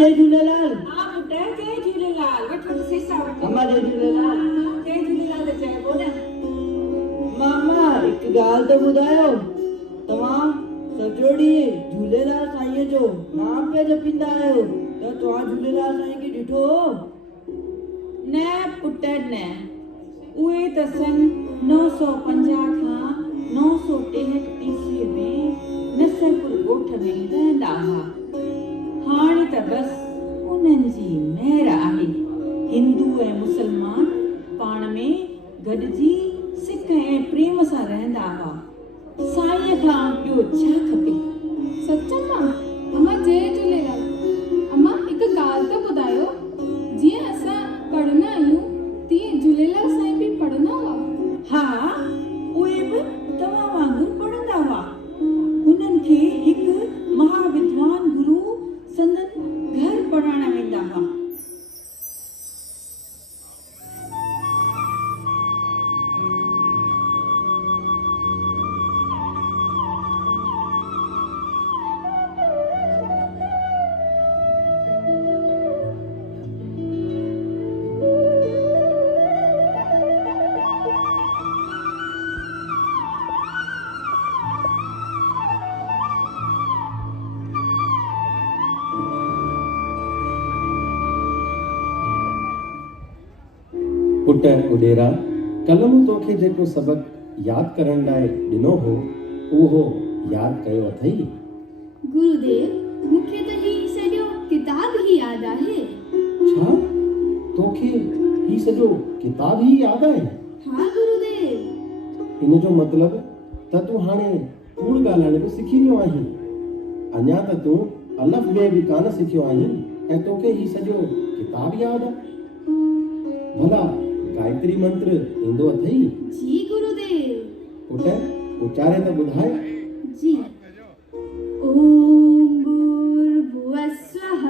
जय झूलेलाल। हां बेटा जय झूलेलाल। वठ वठ सेसा वठ। अम्मा जय झूलेलाल। जय झूलेलाल त चइबो न। मामा हिक ॻाल्हि त ॿुधायो, तव्हां सॼो ॾींहुं झूलेलाल साईं जो नाम पिया जपींदा आहियो, त तव्हां झूलेलाल साईं खे ॾिठो? न पुट न, उहे त सन 950 खां 963 ईस्वी में नसरपुर ॻोठ में रहंदा हुआ। हाणे त बस उन्हनि जी महर आहे। हिंदू ऐं मुसलमान पाण में गॾिजी सिक ऐं प्रेम सां रहंदा हुआ। साईं खां ॿियो छा खपे? सच मां? अम्मा जय झूलेलाल। अम्मा हिकु ॻाल्हि त ॿुधायो, जीअं असां पढ़ंदा आहियूं तीअं झूलेलाल साईं बि पढ़ंदा हुआ? हा, उहे बि तव्हां वांगुरु पढ़ंदा हुआ। उन्हनि खे हिकु महाविद्वान गुरु संदन घर पढ़ाइण वेंदा हुआ। पुट उडेरा कल मूं तोखे जेको सबक यादि करण लाइ ॾिनो हो उहो यादि कयो अथई? गुरुदेव मूंखे त ही सॼो किताब ही यादि आहे। छा तोखे ही सॼो किताब ई यादि आहे? हाँ गुरुदेव। इन जो मतिलब त तूं हाणे कूड़ ॻाल्हाइण बि सिखी वियो आहीं। अञा त तूं अलफ बे बि कान सिखियो आहीं ऐं तोखे ही सॼो किताब यादि आहे? भला गायत्री मंत्र ईंदो अथई? जी गुरुदेव। पुट उचारे त ॿुधाए। जी। ओम भूर्भुवस्वः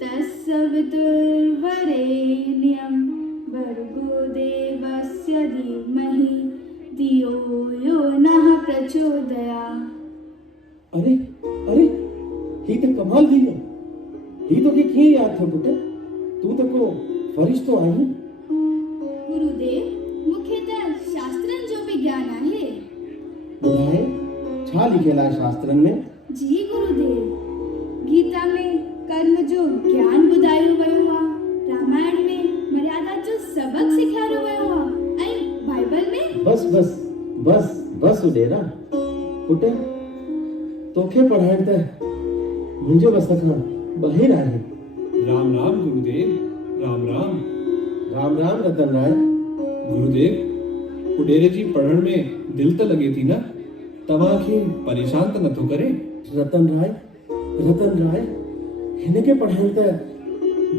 तत्सवितुर्वरेण्यं भर्गो देवस्य धीमहि धियो यो नः प्रचोदयात्। अरे अरे ही त कमाल थी वियो। ही तोखे कीअं यादि थियो पुट? तूं त को फरिश्तो आहीं। गुरुदेव मूंखे त शास्त्रनि जो बि ज्ञान आहे। ॿुधाए छा लिखियल आहे शास्त्रनि में? जी गुरुदेव, गीता में कर्म जो ज्ञान ॿुधायो वियो आहे, रामायण में मर्यादा जो सबक सेखारियो वियो आहे ऐं बाइबल में बस बस बस बस उडेरा। पुट तोखे पढ़ाइण त मुंहिंजे वस खां ॿाहिरि आहे। राम राम गुरुदेव, राम राम। राम राम रतन राय। गुरुदेव उडेरे जी पढ़ण में दिल त लगे थी न? तव्हांखे परेशान त नथो करे? रतन राय हिनखे पढ़ाइण त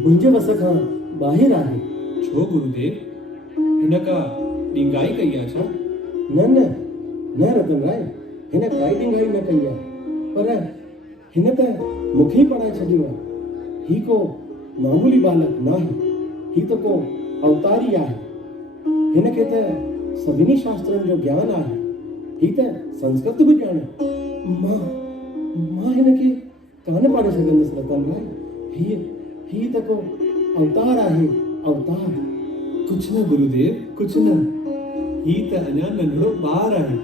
मुंहिंजे वस खां ॿाहिरि आहे। छो गुरुदेव, हिन का ॾिंगाई कई आहे छा? न रतन राय, हिन काई ॾिंगाई न कई आहे, पर हिन त मूंखे ई पढ़ाए छॾियो आहे। ही को मामूली बालक न आहे, ही त को अवतारी आहे। हिनखे त सभिनी शास्त्रनि जो ज्ञान आहे। ही त संस्कृत बि ॼाणे। मां हिनखे कान पाढ़े सघंदुसि रतन राय। ही त को अवतार आहे, अवतार। कुछ न गुरुदेव, कुछ न। ही त अञा नंढड़ो ॿार आहे।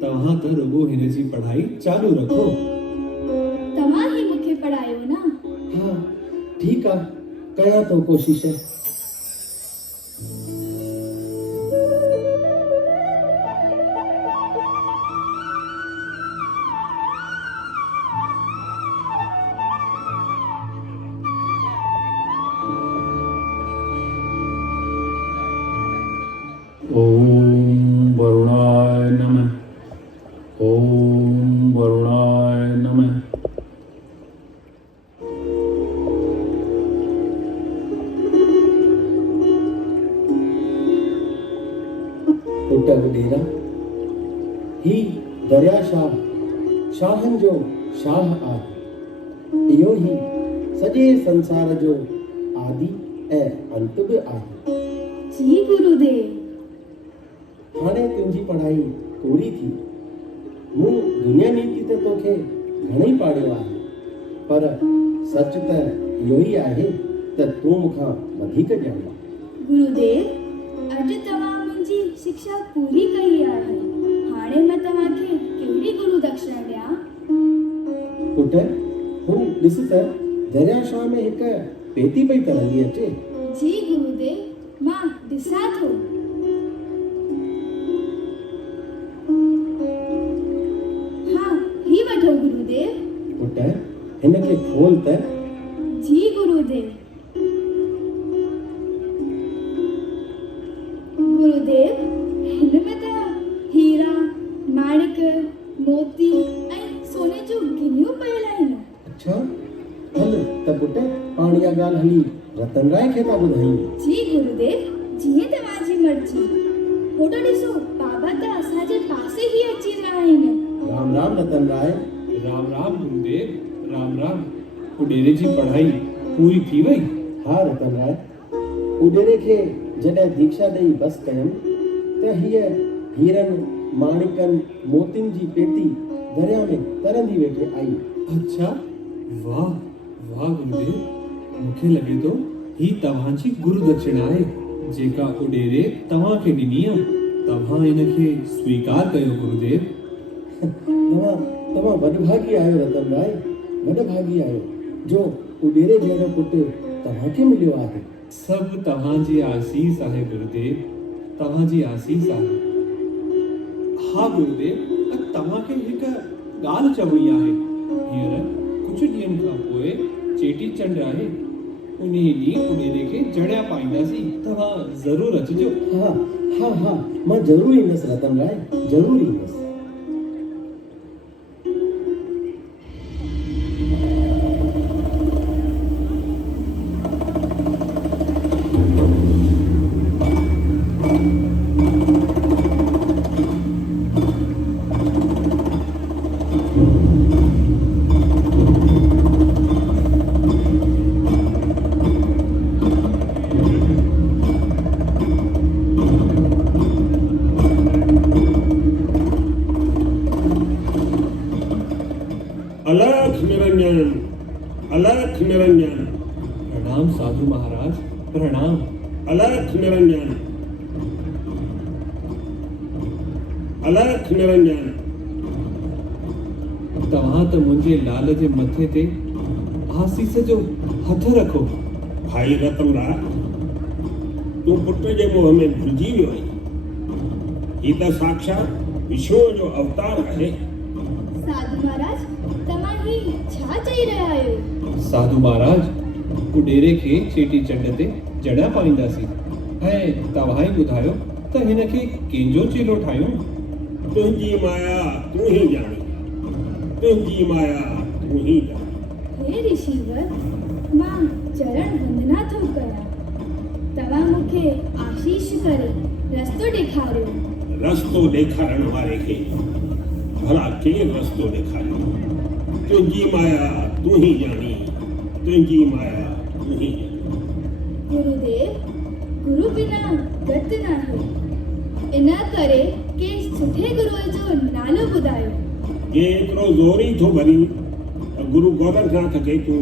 तव्हां त रुगो हिन जी पढ़ाई चालू रखो। तव्हां ही मूंखे पढ़ायो न। हाँ ठीकु आहे, कयां थो कोशिश। ओम वरुणाय नमः। ओम वरुणाय नमः। पुट उडेरा ही दरिया शाहनि जो शाह आहे। इहो ही सॼे संसार जो आदि ऐं अंत बि आहे। जी गुरुदेव। हाणे तुंहिंजी पढ़ाई पूरी थी। मूं दुनिया नीति त तोखे घणेई पाढ़ियो आहे, पर सच त इहो ई आहे त तूं मूंखां वधीक ॼाणे। गुरुदेव अॼु तव्हां मुंहिंजी शिक्षा पूरी कई आहे। हाणे मां तव्हांखे कहिड़ी गुरु दक्षिणा ॾियां? पुट हू ॾिस त दरिया शाह में हिकु पेती पई तरंदी अचे। जी गुरुदेव मां ॾिसां थो। हाँ ही वठो गुरुदेव। पुट हिनखे खोल त। जी गुरुदेव। गुरुदेव हिन में त हीरा माणिक मोती ऐं सोने जो गिनियूं पियल आहिनि। अच्छा हल त पुट पाण इहा ॻाल्हि हली रतन राय खे था ॿुधायूं। जी गुरुदेव जीअं तव्हांजी मर्ज़ी। फोटो ॾिसो, बाबा त असांजे पासे ई अची रहिया आहिनि। राम राम रतन राय। राम राम गुरुदेव, राम राम। उडेरे जी पढ़ाई पूरी थी वई? हाँ रतन राय, उडेरे खे जॾहिं दीक्षा ॾेई बस कयमि त हीअ हीरनि माणिकनि मोतियुनि जी पेती दरिया में तरंदी वेठे आई। अच्छा वाह वाह गुरुदेव, मूंखे लॻे थो ही तव्हांजी गुरु दक्षिणा आहे जेका उडेरे तव्हांखे ॾिनी आहे। तव्हां इनखे स्वीकार कयो गुरुदेव। तव्हां वॾभागी आहियो रतन राय, वॾभागी आहियो जो उडेरे जहिड़ो पुटु तव्हांखे मिलियो आहे। सब तव्हांजी आसीस आहे गुरुदेव, तव्हांजी आसीस आहे। हाँ गुरुदेव, तव्हांखे हिकु ॻाल्हि चवणी आहे। हींअर कुझु ॾींहंनि खां पोइ चेटी चंड आहे। उन ॾींहुं उॾेरे खे जड़िया पाईंदासीं, तव्हां ज़रूरु अचिजो। हाँ हाँ हाँ, मां ज़रूरु ईंदुसि रतन राय, ज़रूरु ईंदुसि। अलख निरंजन, अलख निरंजन, प्रणाम साधु महाराज, प्रणाम। अलख निरंजन, अलख निरंजन। तव्हां त मुंहिंजे लाल जे मथे ते आसीस जो हथ रखो। भाई रतनलाल, तूं पुट जे मोह में भुलिजी वियो आहीं। ही त साक्षात विष्णु जो अवतार आहे। साधु महाराज, तव्हां ही छा चई रहिया आहियो? साधु महाराज, उॾेरे खे चेटी चंड ते जड़िया पाईंदासीं ऐं तव्हां ई ॿुधायो त हिन खे कंहिंजो चेलो ठाहियूं। तुंहिंजी माया तूं ही ॼाणी, तुंहिंजी माया तूं ही ॼाणी। हे ऋषिवर, मां चरण वंदना थो कयां। तव्हां मूंखे आशीष करे रस्तो ॾेखारियो। रस्तो ॾेखारण वारे खे भला केरु रस्तो ॾेखारियो? तुंहिंजी माया तूं ही ॼाणी, तुंहिंजी माया तूं ही ॼाणी। गुरुदेव, गुरु बिना गति नाहे। इन करे के सुठे गुरुअ जो नालो ॿुधायो। एतिरो ज़ोर ई थो भरी त गुरु गोरखनाथ खे तूं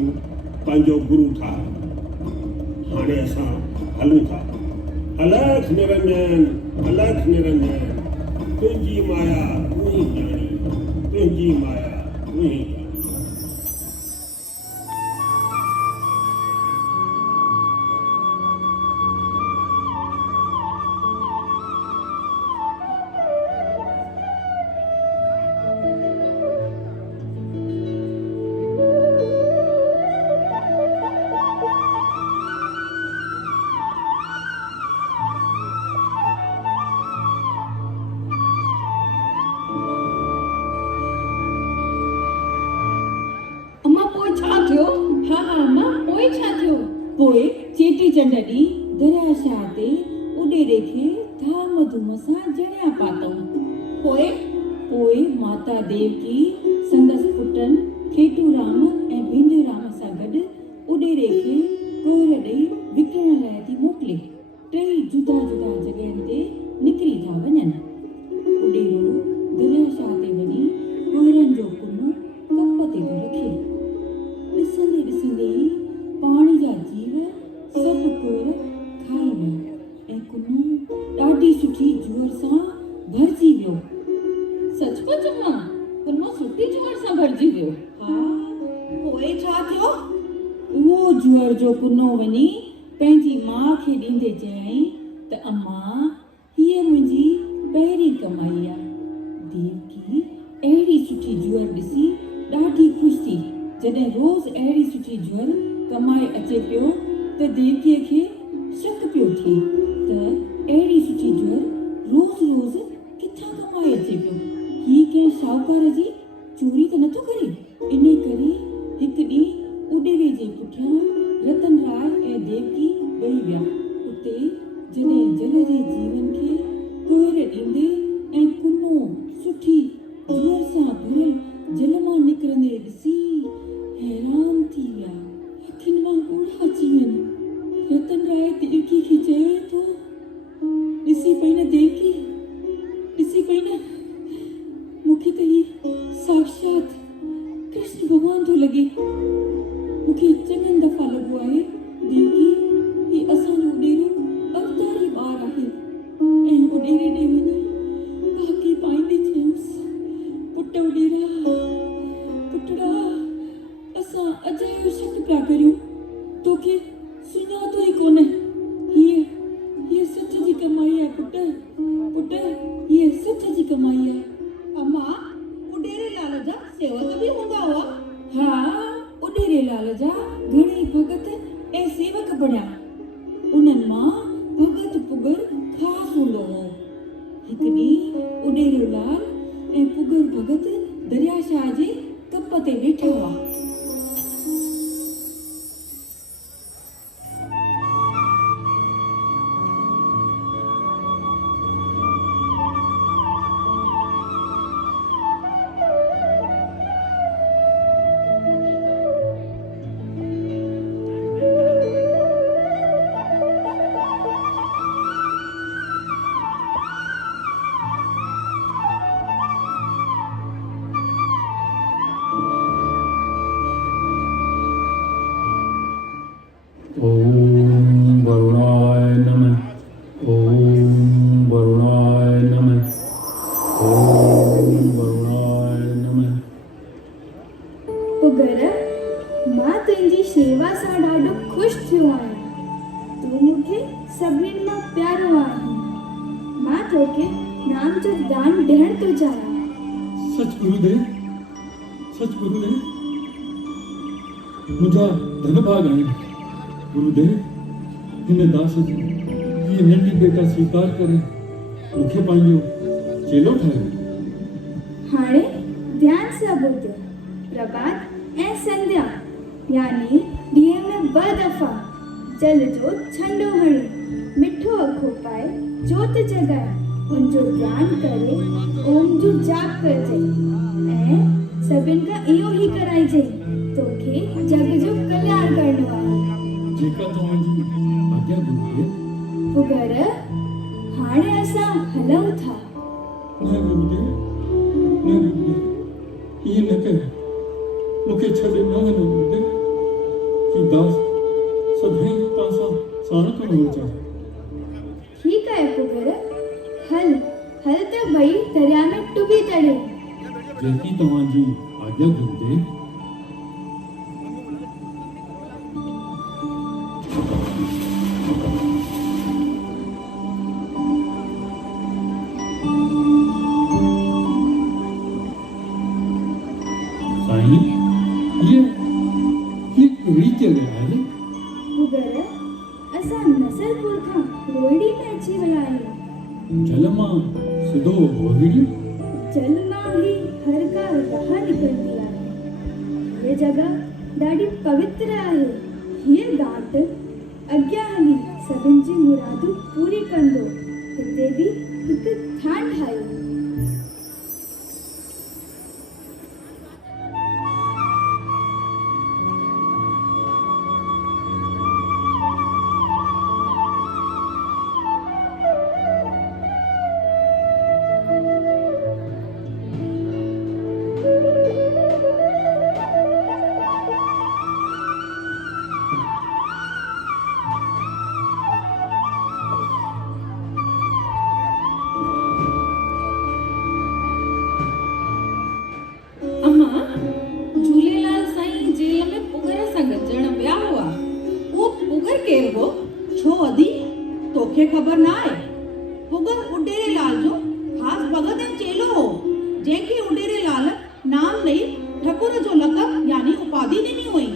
पंहिंजो गुरु ठाह। हाणे असां हलूं था। अलख निरंजन, अलख निरंजन, तुंहिंजी माया तूं ही ॼाणी, तुंहिंजी माया तूं ही ॼाणी। अम्मा पोइ छा थियो? हाँ हाँ अम्मा, पोइ छा थियो? पोइ चेटी चंड ॾींहुं दरियाशाह ते उॾेरे खे धाम धूम सां जड़िया पातऊं। पोइ माता देवकी संदसि पुटनि खेटूराम ऐं भिंडूराम सां गॾु उॾेरे खे कोर ॾेई विकिणण लाइ थी मोकिले। टई जुदा जुदा जॻहियुनि ते निकिरी था वञनि। उॾेरो दरियाशाह ते वञी कोरनि जो कुनो कप ते थो रखे। ॾिसंदे ॾिसंदे ई पाणी जा जीव सभु कोर खाई विया ऐं कुनो ॾाढी सुठी जुअर सां भरिजी वियो। सचमुच अम्मा, कुनो सुठी जुअर सां भरिजी वियो। हा, पोइ छा थियो? उहो जुअर जो कुनो वञी पंहिंजी माउ खे ॾींदे चयाईं त अम्मा, हीअ मुंहिंजी पहिरीं कमाई आहे। देवकी अहिड़ी सुठी जुअर ॾिसी ॾाढी ख़ुशि थी। जॾहिं रोज़ अहिड़ी सुठी जुअर कमाए अचे पियो त देवकीअ खे शक पियो थिए त अहिड़ी सुठी जुअर रोज़ रोज़ किथां कमाए अचे पियो। ही कंहिं शाहूकार जी चोरी त नथो करे? इन करे हिकु ॾींहुं उॾेरे जे पुठियां रतन राय ऐं देवकी ॿई विया। उते जॾहिं जल जे जीवन खे कोर ॾींदे ऐं कुनो सुठी जुअर सां भरियल जल मां निकिरंदे ॾिसी हैरान थी विया। अखियुनि मां ॻोढ़ा अची वियनि। रतन राय देवकी खे चए थो, ॾिसी पई न देवकी, ॾिसी पई न, मूंखे त ही साक्षात कृष्ण भॻवान थो लॻे। मूंखे चङनि दफ़ा लॻो आहे देवकी, ही असांजो उॾेरो अवतारी ॿार आहे। ऐं उॾेरे ॾे वञी पाकी पाईंदे चयुसि, पुट उॾेरा, पुटड़ा, असां अजायो शक पिया करियूं, तोखे सुञातो ई कोन्हे। हा उॾेरे लाल जा घणेई भगत ऐं सेवक बणिया। उन्हनि मां भगत पुगर ख़ासि हूंदो हो। हिकु ॾींहुं उॾेरे लाल ऐं पुगर भगत दरियाशाह जे कप ते वेठा हुआ। ओम वरुणाय नमः। ओम वरुणाय नमः। ओम वरुणाय नमः। पुगर मां तुंहिंजी शेवा सां ॾाढो ख़ुशि थियो आहियां। तूं मूंखे सभिनीनि मां प्यारो आहीं। मां तोखे नाम जो दान ॾियणु थो चाहियां। सच गुरुदेव, सच गुरुदेव, मुंहिंजा धन भाग आहिनि। गुरुदेव, हिन दास जी हीअ नंढी बेटा स्वीकार करे मूंखे पंहिंजो चेलो ठाहियो। हाणे ध्यान सां ॿुध। प्रभात ऐं संध्या यानी ॾींहं में 2 दफ़ा जल जो छंडो हणी मिठो अखो पाए जोत जॻाए उनजो ध्यान करे ओम जो जाप करिजे ऐं सभिनि खां इहो ई कराइजे। तोखे जग जो कल्याण करणो आहे। जेका तव्हांजी आज्ञा गुरुदेव। पुगर हाणे असां हलूं था। न गुरुदेव, न गुरुदेव, ईअं न कर। मूंखे छॾे न वञो गुरुदेव। ही दास सदाईं तव्हां सां साण करणो चाहे। ठीकु आहे पुगर, हल हल त भई दरिया में टुबी तड़े। जेकी तव्हांजी आज्ञा गुरुदेव। साईं, ये कहिड़ी जॻह आहे? पुगर असां नसरपुर खां रोहिड़ी में अची विया आहियूं। जल मां सिधो रोहिड़ी? जल मां ही हर का राह निकिरंदी आहे। हीअ जॻह ॾाढी पवित्र आहे। हीअ घाट अॻियां हली सभिनि जी मुरादूं पूरी कंदो। हिते बि हिकु थान ठाहियो। तोखे ख़बर ना आहे? पुगर उॾेरे लाल जो ख़ासि भगत ऐं चेलो हो, जंहिंखे उॾेरे लाल नाम ॾेई ठकुर जो लक़ब यानी उपाधि ॾिनी हुई।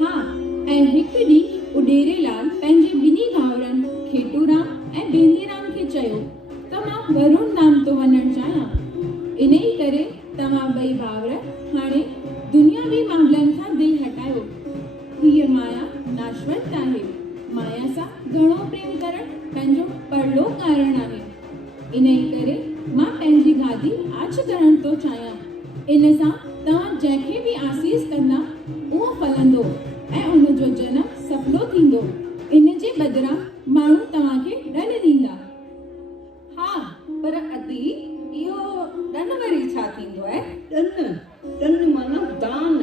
हाँ, ऐं हिकु ॾींहुं उॾेरे लाल पंहिंजे ॿिन्ही भाउरनि खेटूराम ऐं बेंदीराम खे चयो त मां वरुण धाम थो वञणु चाहियां। इन ई करे तव्हां ॿई भाउर हाणे दुनियावी मामलनि खां दिलि हटायो। हीअ माया नाशवंत आहे। माया सां घणो प्रेम करणु पंहिंजो परलो कारण आहे। इन ई करे मां पंहिंजी गादी आछ करणु थो चाहियां। इन सां तव्हां जंहिंखे बि आसीस कंदा उहो फलंदो ऐं उनजो जनम सफलो थींदो। इन जे बदिरां माण्हू तव्हांखे ॾन ॾींदा। हाँ, पर अदी इहो ॾन वरी छा थींदो आहे? ॾन माना दान।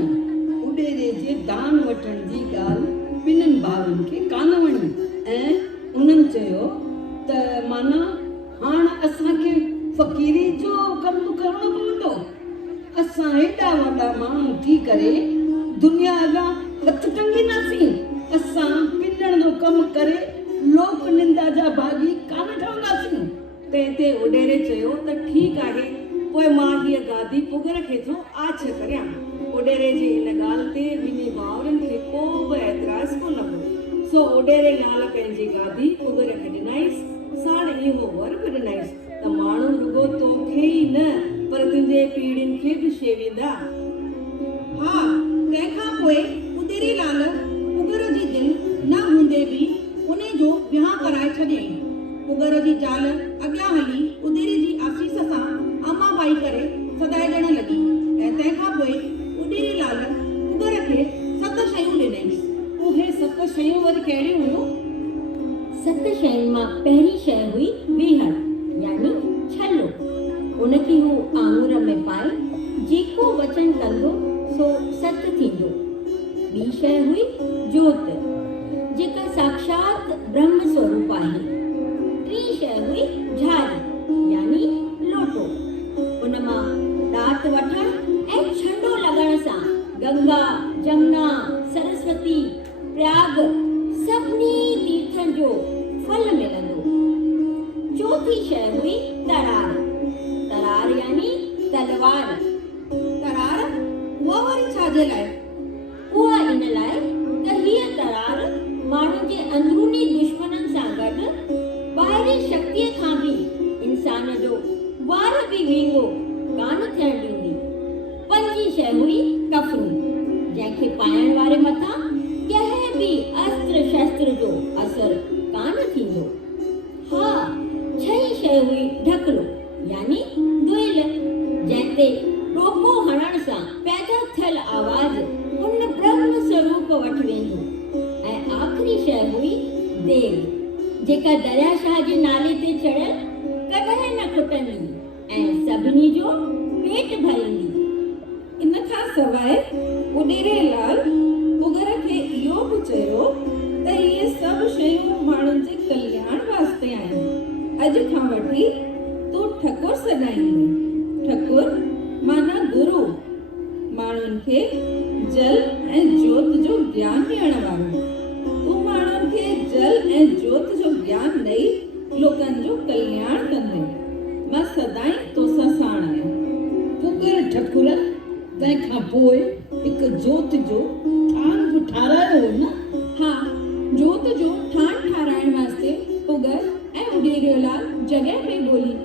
उॾेरे जे दान वठण जी ॻाल्हि ॿिन्हिनि भाउरनि खे कान वणी ऐं उन्हनि चयो त माना हाणे असांखे फ़क़ीरी जो कमु करणो पवंदो। असां हेॾा वॾा माण्हू थी करे दुनिया अॻां हथ टंगींदासीं। असां पिञण जो कमु करे लोक निंदा जा भागी कान ठहंदासीं। तंहिं ते उॾेरे चयो त ठीकु आहे, पोइ मां हीअ गादी पुगर खे थो आछ करियां। उडेरे जी हिन ॻाल्हि ते ॿिन्ही भाउरनि खे को बि एतिराज़ कोन लॻो। सो उडेरे लाल पंहिंजी गादी पुगर खे ॾिनाईसि, साण इहो वर बि ॾिनाईसि त माण्हू रुॻो तोखे ई न पर तुंहिंजे पीढ़ियुनि खे बि शेवींदा। हा, तंहिंखां पोइ उडेरे लाल पुगर जी दिलि न हूंदे बि उन जो विहांउ कराए छॾियईं। पुगर जी ज़ाल अॻियां हली उडेरे जी आसीस सां अमा बाई करे सदाइजण लॻी ऐं तंहिंखां पोइ उडेरे लाल पुगर खे 7 शयूं ॾिनईंसि। उहे 7 शयूं वरी कहिड़ियूं हुयूं? 7 शयुनि मां पहिरीं शइ हुई वीहड़ यानी छलो। उनखे हू आङुर में पाए जेको वचन कंदो सो सत्य थींदो। ॿी शइ हुई जोत जेका साक्षात ब्रह्म स्वरूप आहे। टी शइ हुई झारी यानी लोटो। उन मां ॾात वठण ऐं छंडो लॻण सां गंगा, जमुना, सरस्वती, प्रयाग सभिनी तीर्थनि जो फल मिलंदो। चौथी शइ हुई तरार। तरार यानी तलवार। तरार उहा वरी छाजे लाइ? उहा इन लाइ त हीअ तरार माण्हू जे अंदरूनी दुश्मननि सां गॾु ॿाहिरी शक्तिअ खां बि इंसान जो वार बि वींगो कान थियण ॾींदी। पंजी शइ हुई कफन जंहिंखे पाइण वारे मथां कंहिं बि अस्त्र शस्त्र जो असर कान थींदो। हा, छही शइ हुई ढकलो यानी दुहिल जंहिं ते टोपो हणण सां पैदा थियल आवाज़ हुन ब्रह्म स्वरूप वठी वेंदो। ऐं आख़िरी शइ हुई देग जेका दरियाशाह जे नाले ते चढ़ियल कॾहिं न खुटंदी ऐं सभिनी जो पेट भरींदी। इन खां सवाइ उडेरे लाल पुगर खे इहो बि चयो त इहे सभु शयूं माण्हुनि जे कल्याण वास्ते आहिनि। अॼु खां वठी तूं ठकुर सॾाईंदे। ठकुर माना गुरु, माण्हुनि खे जल ऐं जोत जो ज्ञान ॾियण वारो। तूं माण्हुनि खे जल ऐं जोत जो ज्ञान ॾेई लोकनि जो कल्याण कंदे। मां सदाई तोसां साण आहियां। पुगर ठकुर तंहिंखां पोइ हिकु जोत जो ठान बि ठारायो हो न? हा, जोत जो ठाण ठाराइण वास्ते पुगर ऐं उडेरे लाल जॻह पे ॻोल्ही।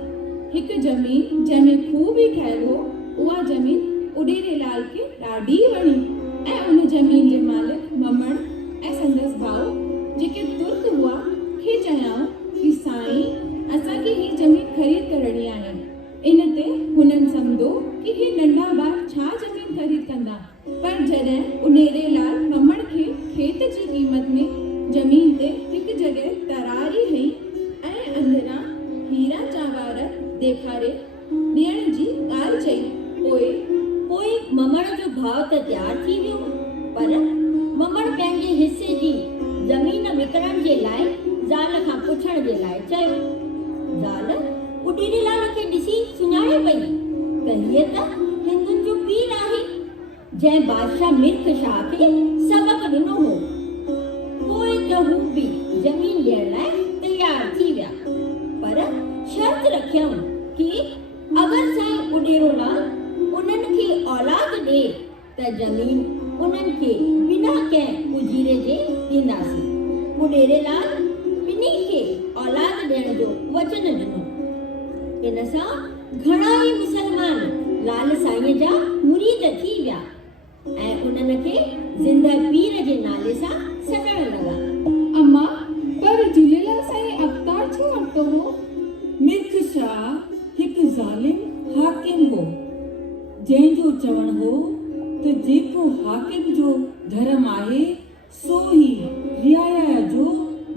हिकु ज़मीन जंहिंमें खूह बि ठहियल हो, उहा ज़मीन उडेरे लाल खे ॾाढी वणी ऐं उन ज़मीन जे मालिक ममण ऐं संदसि भाउ जेके तुर्क हुआ खे चयाऊं कि साईं असांखे ही ज़मीन ख़रीद करणी आहे। इन ते हुननि सम्झो कि ही नंढा ॿार छा ज़मीन ख़रीद कंदा। पर जॾहिं उडेरे लाल ममण खे खेत जी क़ीमत में ज़मीन ते हिकु जॻह तरारी हई ऐं अंदरां हीरा चावार ॾेखारे ॾियण जी ॻाल्हि चई, पोइ ममण जो भाव त तयारु थी वियो। पर ममण पंहिंजे हिसे जी ज़मीन विकिणण जे लाइ ज़ाल खां पुछण जे लाइ चयो। ज़ाल उडेरे लाल खे ॾिसी सुञाणे पई त हीअ त हिंदुनि जो पीर आहे जंहिं बादशाह मिर्ख शाह खे सबक ॾिनो हो। पोइ त हू बि ज़मीन ॾियण लाइ तयारु थी विया, पर शर्त रखियऊं कि अगरि साईं उडेरो लाल उन्हनि खे औलाद ॾे त ज़मीन उन्हनि खे बिना कंहिं उजीरे जे ॾींदासीं। उडेरे लाल ॿिन्ही खे औलाद ॾियण जो वचन ॾिनो। इन सां घणा ई मुसलमान लाल साईं जा मुरीद थी विया ऐं उन्हनि खे ज़िंदा पीर जे नाले सां सॾण लॻा। अम्मा, पर झूलेलाल साईं अवतार छो वरितो हो? मिर्ख शाह हिकु ज़ालिम हाकिम हो जंहिंजो चवण हो त जेको हाकिम जो धर्म आहे सो ई रियाया जो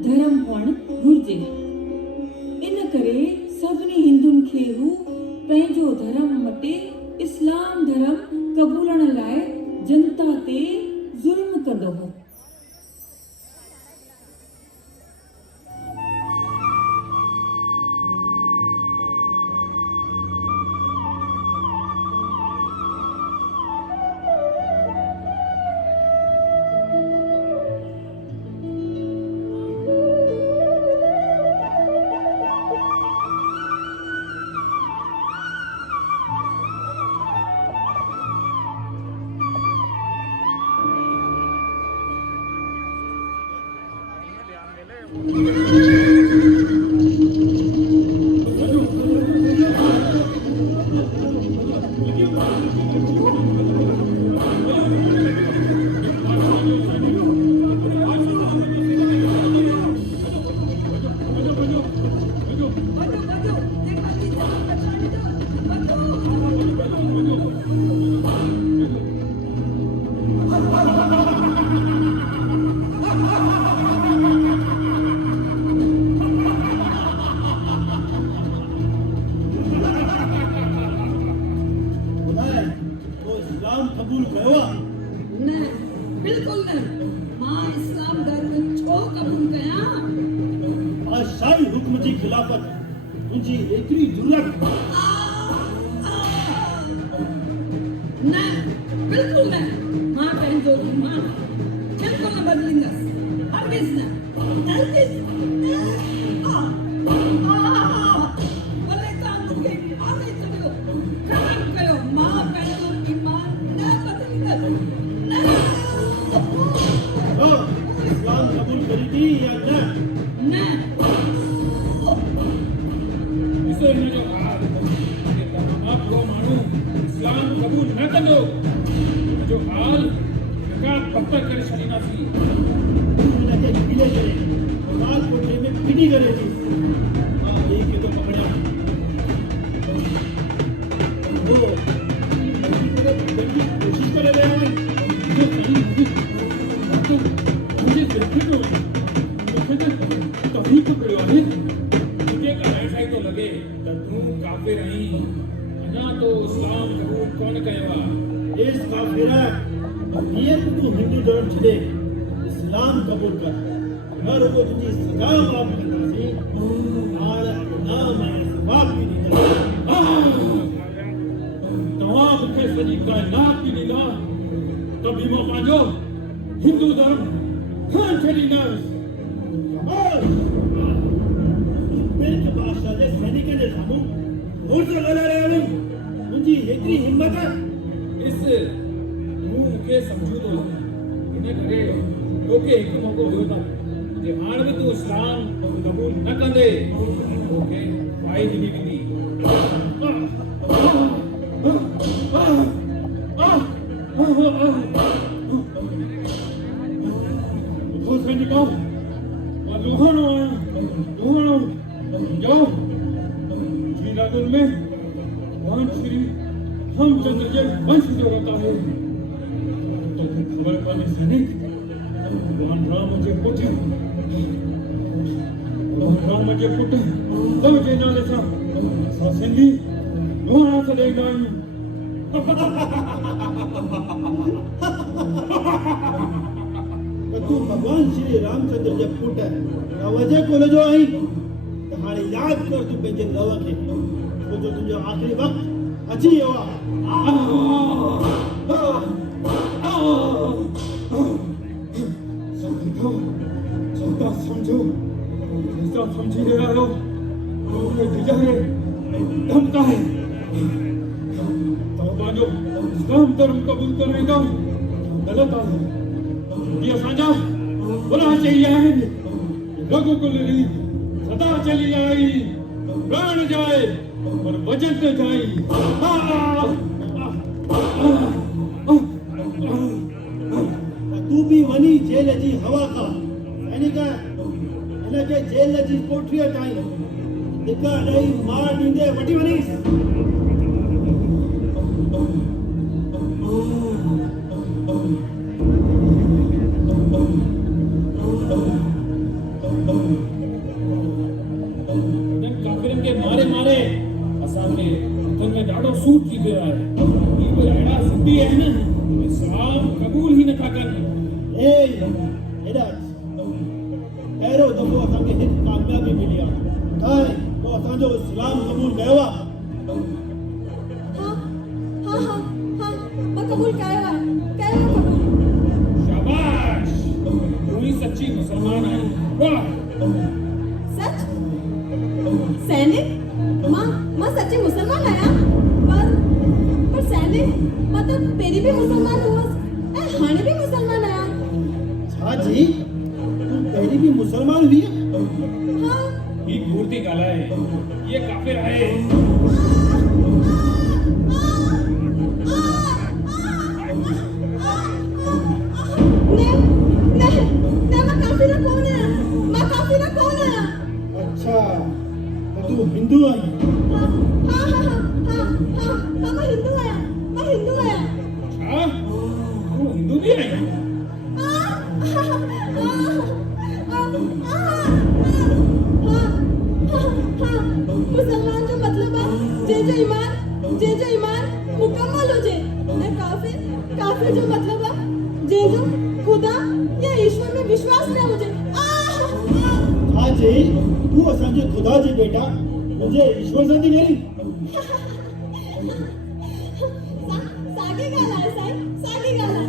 धर्म हुअणु घुर्जे। इन करे सभिनी हिंदुनि खे हू पंहिंजो धर्म मटे इस्लाम धर्म क़बूलण लाइ जनता ते ज़ुल्म कंदो हो। ॿुधाए तो इस्लाम क़बूल कयो आहे? न बिल्कुलु न मां इस्लाम धर्म छो क़बूल कयां बादशाही हुक्म जी खिलाफत तुंहिंजी एतिरी जुरत न बिल्कुलु न मां पंहिंजो ईमान बिल्कुलु न बदिलींदसि हरगिज़ न हरगिज़ भले तव्हां मूंखे मारे छॾियो ख़तमु कयो मां पंहिंजो ईमान न बदिलींदसि न इस्लाम क़बूल करी थी या न? न ॾिसो हिन जो हाल कि तमामु को माण्हू इस्लाम क़बूल न कंदो हिन जो हाल बेकार पत्थर करे छॾींदासीं हिनखे ढीले करे लाल कोठे में पिटी करे थी मां ॿिए खे थो पकड़ियां कोशिश करे रहिया आहिनि मुंहिंजे दिलि जो मूंखे त तहरीक कयो आहे मूंखे ॻाल्हाइण सां ई थो लॻे त तूं काफ़िर आहीं अञा तो इस्लाम क़बूल कोन कयो आहे इस काफिरा ये तू हिंदू धर्म छॾे इस्लाम क़बूल कर न रुगो तुंहिंजी सज़ा माफ़ कंदासीं हाण नाम ऐं सवाब बि ॾींदा तव्हां मूंखे सॼी काइनात बि ॾींदा त बि मां पंहिंजो हिंदू धर्म खान छॾींदुसि बिल्क बादशाह जे सैनिकनि जे साम्हूं घोर सां ॻाल्हाए रहिया आहिनि मुंहिंजी हेतिरी हिमत ॾिस तूं मूंखे सम्झूं थो हिन करे तोखे हिकु मौक़ो ॾियो था जे हाणे बि तूं इस्लाम क़बूल न कंदे तोखे फाई ॾिनी वेंदी सैनिको मां लोहाणो आहियां जाओ जीरागुल में भगवान श्री रामचंद्र जे वंश जो रत आहे तोखे ख़बर कान्हे सैनिक भगवान राम जे पुट तव जे नाले सां असां सिंधी लोहाणा छॾींदा आहियूं तू भगवान श्री रामचंद्र जे पुट वजह कोन जो आहीं त हाणे यादि कर तूं पंहिंजे लव खे छो जो तुंहिंजो आख़िरी वक़्तु अची वियो आहे समझो ऐसा समझी रहे हो गुजारे धमकाए तो बाजो इस्लाम धर्म कबूल करेगा गलत आहे ये असांजा बुरा चाहिए है लोगों को लड़ी सदा चली आई प्राण जाए पर वजन न जाए तू भी वनी जेल जी हवा का सैनिक हिनखे जेल जी कोठरीअ ताईं धिका ॾेई मार ॾींदे वठी वञीसि काफिरनि के मारे मारे असांखे हथनि में ॾाढो सूट थी वियो आहे ही कोई अहिड़ा सिंधी आहिनि इस्लाम क़बूल ई नथा कनि पहिरियों दफ़ो असांखे हिकु कामयाबी मिली आहे ॿुधाए पोइ असांजो इस्लाम क़बूल कयो आहे हाँ मां कबूल कयो आहे शाबाश तूं ही सच्ची मुसलमान आहीं वाह सच सैनिक मां सच्ची मुसलमान आहियां पर सैनिक मां त पहिरीं बि मुसलमान हुअसि ऐं हाणे बि मुसलमान आहियां छा जी तूं पहिरीं बि मुसलमान हुई ही मूर्ति काला है, ये काफिर है। अच्छा तो तू हिंदू आई? अच्छा, तू हिंदू भी आई? मुसलमान जो मतलब है जे ईमान मुकम्मल हो जे, काफिर जो मतलब है जे जो खुदा या ईश्वर में विश्वास न हो जे। हाँ जी, तू असांजे खुदा जी बेटा मुझे ईश्वर से थी मेरी। सागी ॻाल्हि आहे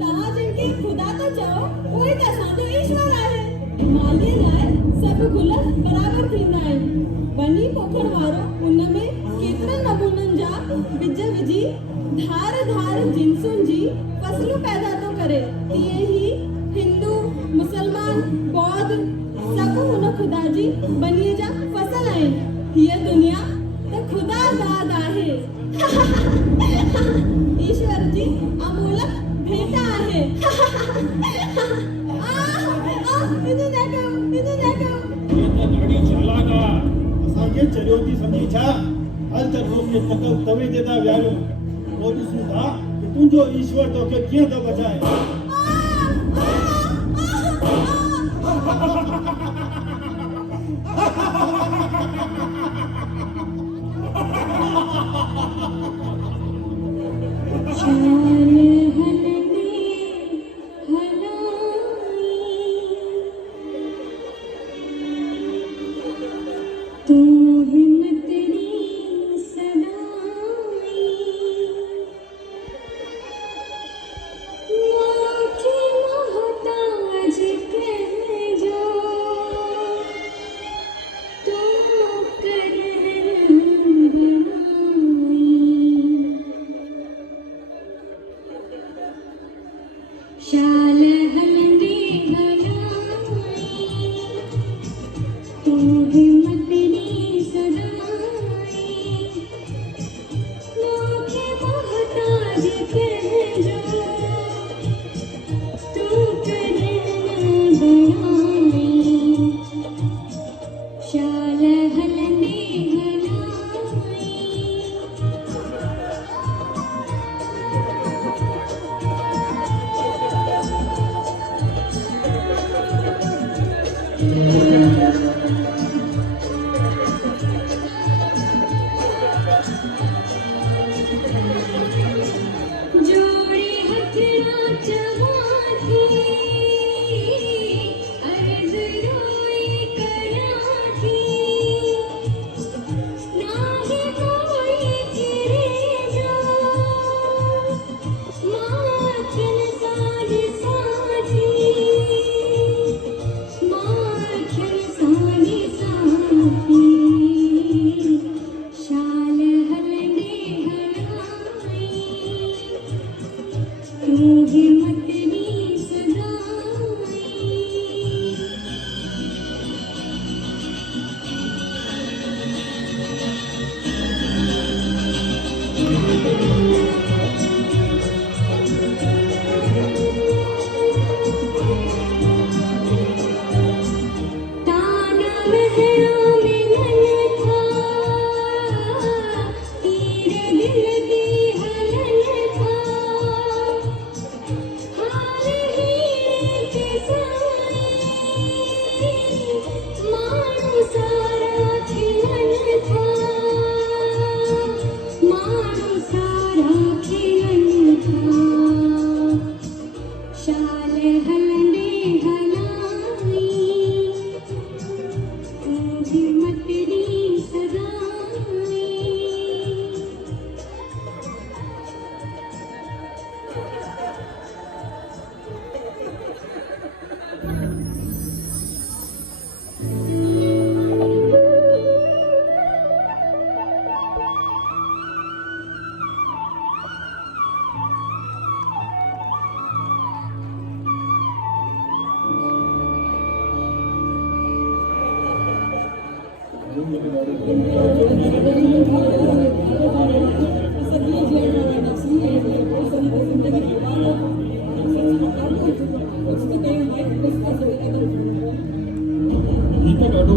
तव्हां जिनके खुदा तो चओ उहे त असांजो ईश्वर आहे। माली लाइ सभु गुल बराबर थींदा आहिनि। बनी पोखण वारो उन में केतिरनि नमूननि जा बिज विझी धार जिन्सुनि जी फसलूं पैदा थो करे, तीअं ई हिंदू मुसलमान बौद्ध सभु हुन खुदा जी बनीअ जा फसल आहिनि। हीअ दुनिया त खुदा दाद आहे। ईश्वर जी अमोलक भेट आहे। इधर देखो ये तो गाड़ी चालाक आहे। असांखे चरियो थी सम्झी छा? हल त रोक के तकल तवे ते था विहारियो, पोइ ॾिसूं था कि तुंहिंजो ईश्वर तोखे कीअं थो बचाए। ही त ॾाढो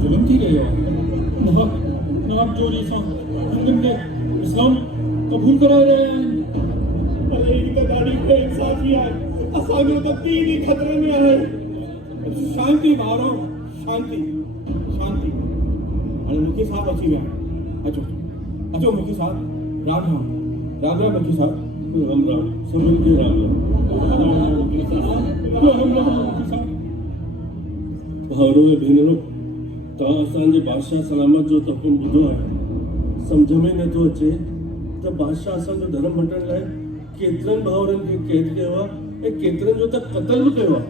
ज़ुल्म थी रहियो आहे। नवाब चोरी सां हिंदुनि खे इस्लाम क़बूल कराए रहिया आहिनि। अरे ही त ॾाढी बेइंसाफ़ी आहे। असांजो त दीन ई खतरे में आहे। शांति भाउरो, शांति शांति। हाणे मुखी साहब अची विया आहिनि। अचो मुखी साहब। राम राम मुखी साहब। राम राम सभिनि खे राम राम। मुखी साहब। भाउरो ऐं भेनरो, तव्हां असांजे बादशाह सलामत जो त हुकुम ॿुधो आहे। सम्झ में नथो अचे त बादशाह असांजो धर्म मटण लाइ केतिरनि भाउरनि खे क़ैद कयो आहे ऐं केतिरनि जो त क़तल बि कयो आहे।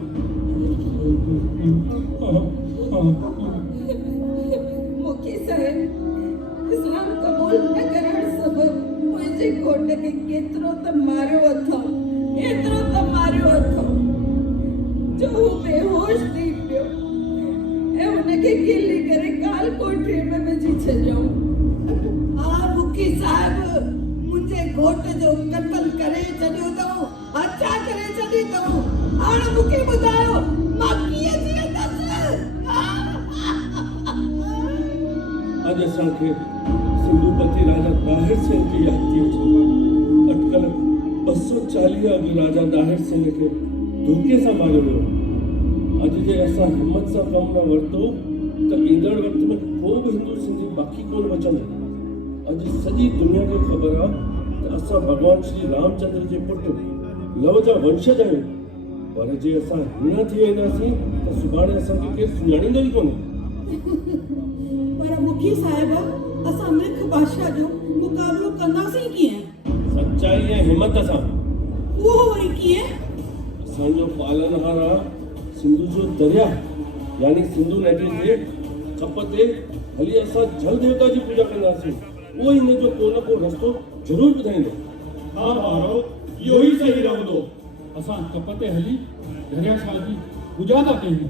मुखी साहिब, इस्लाम क़बूल न करण सबबि मुंहिंजे घोट खे केतिरो त मारियो अथऊं, एतिरो त मारियो अथऊं जो हू बेहोश थी पियो ऐं हुनखे गिली करे काल कोठरी में विझी छॾियऊं। हा मुखी साहिब, मुंहिंजे घोट जो क़त्ल करे छॾियो अथऊं, हत्या करे छॾी अथऊं। हाणे मूंखे ॿुधायो मां कीअं जीअंदसि? अॼु असांखे सिंधुपति राजा दाहिर सिंह खे यादि थी अचे। अटकल 240 अॻु राजा दाहिर सिंह खे धोखे सां मारियो वियो। अॼु जे असां हिम्मत सां कमु न वरितो त ईंदड़ वक़्त में को बि हिंदू सिंधी बाक़ी कोन बचंदो। अॼु सॼी दुनिया खे ख़बर आहे त असां भॻवान श्री रामचंद्र जे पुटु लव जा वंशज आहियूं। पर जे असां हिन थी वेंदासीं त सुभाणे असांखे केरु सुञाणींदो ई कोन्हे। पर मुखी साहिब, असां मिल्ख बादशाह जो मुक़ाबिलो कंदासीं कीअं? सच्चाई ऐं हिम्मत सां। उहो वरी कीअं? असांजो पालनहार आहे सिंधु जो दरिया, यानी सिंधु नदी जे कप ते हली असां जल देवता जी पूजा कंदासीं। उहो हिन जो को न को रस्तो ज़रूरु ॿुधाईंदो। हा भाउरो, इहो ई सही रहंदो। असां कप ते हली दरिया शाह जी पूजा था कयूं।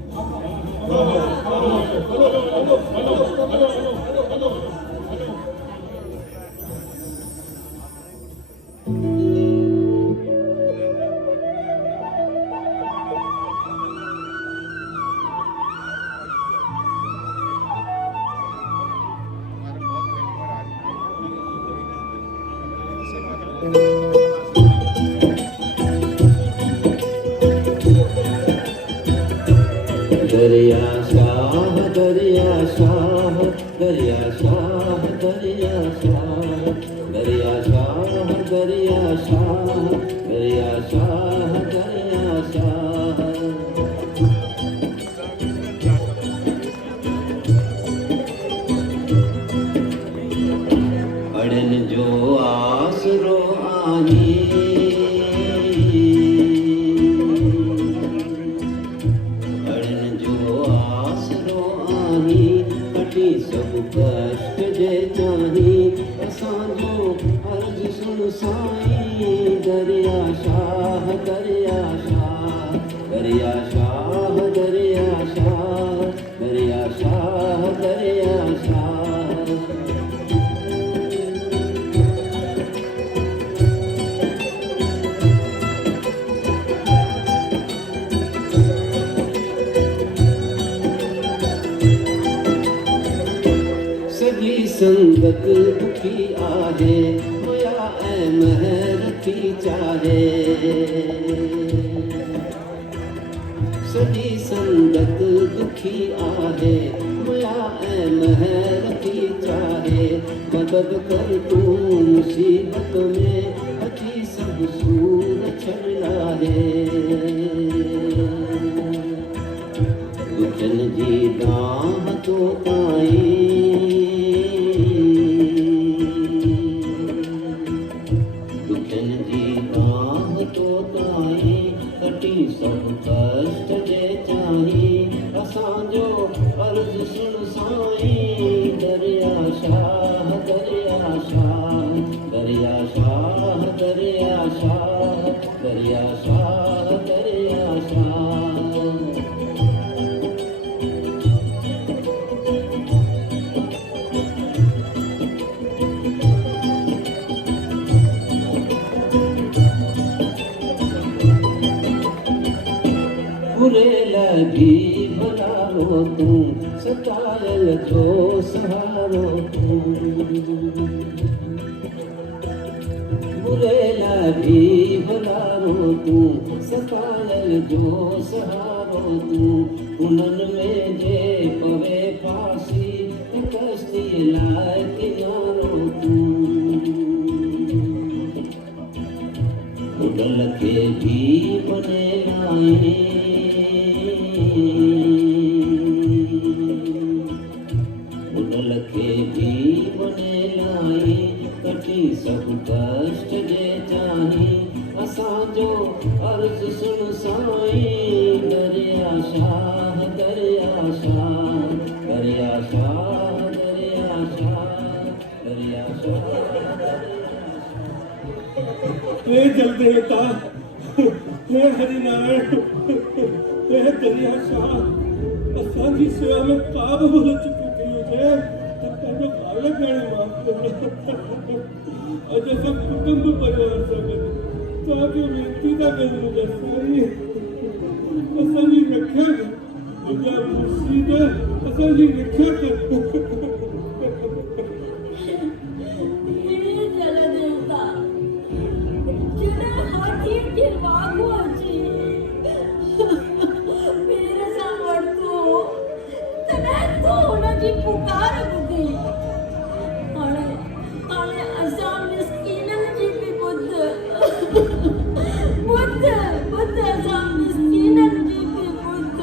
दरिया शाह दरिया शाह दरिया शाह दरिया शाह दरिया शाह दरिया शाह दरिया शाह दरिया शाह। अड़न जो आसरो आही सब कष्ट जे चाही असांजो अर्ज सुन साईं। दरिया शाह दरिया शाह दरिया शाह दरिया शाह दरिया शाह दरिया शाह। सभी संगत दुखी आहे मुया ऐ महर थी चाहे। सभी संगत दुखी आहे मुया ऐ महर थी चाहे। मदद कर तू मुसीबत में अची सब सूर छड़ लाहे। दुखन जी दाह तो ताई सब कष्ट जे चाही असांजो अर्ज सुन साईं। दरिया शाह दरिया शाह दरिया शाह दरिया शाह दरिया शाह दरिया शाह। बुरे लगी भलारो तू सतायल जो सहारो तू बुरे लगी भलारो तू सतायल जो सहारो तू उनन में जे पवे फासी कश्ती लाए किनारो तू उड़ल के भी बने लाए उड़ल के भी बने लाए कटी सब कष्ट जे चाहे असांजो अर्ज सुन साईं दरिया शाह दरिया शाह दरिया शाह दरिया शाह दरिया शाह हे जल देवता, हे हरि नारायण, हे दरिया शाह, असांजी सेवा में का बि भुल चुकी थी हुजे त पंहिंजो बालक हाणे माफ़ कयो। अॼु असां कुटुंब परिवार सां गॾु तव्हांखे वेनती था कयूं मुंहिंजा साईं, असांजी रखिया कयो, मुंहिंजा मुर्शिद असांजी रखिया कयो। हे जल देवता, जॾहिं हाथीअ खे वाॻो अचे पेर सां वरितो तॾहिं तो हुनजी पुकार ॿुधी। हाणे असां मिसकीननि जी बि ॿुध असां मिसकीननि जी बि ॿुध।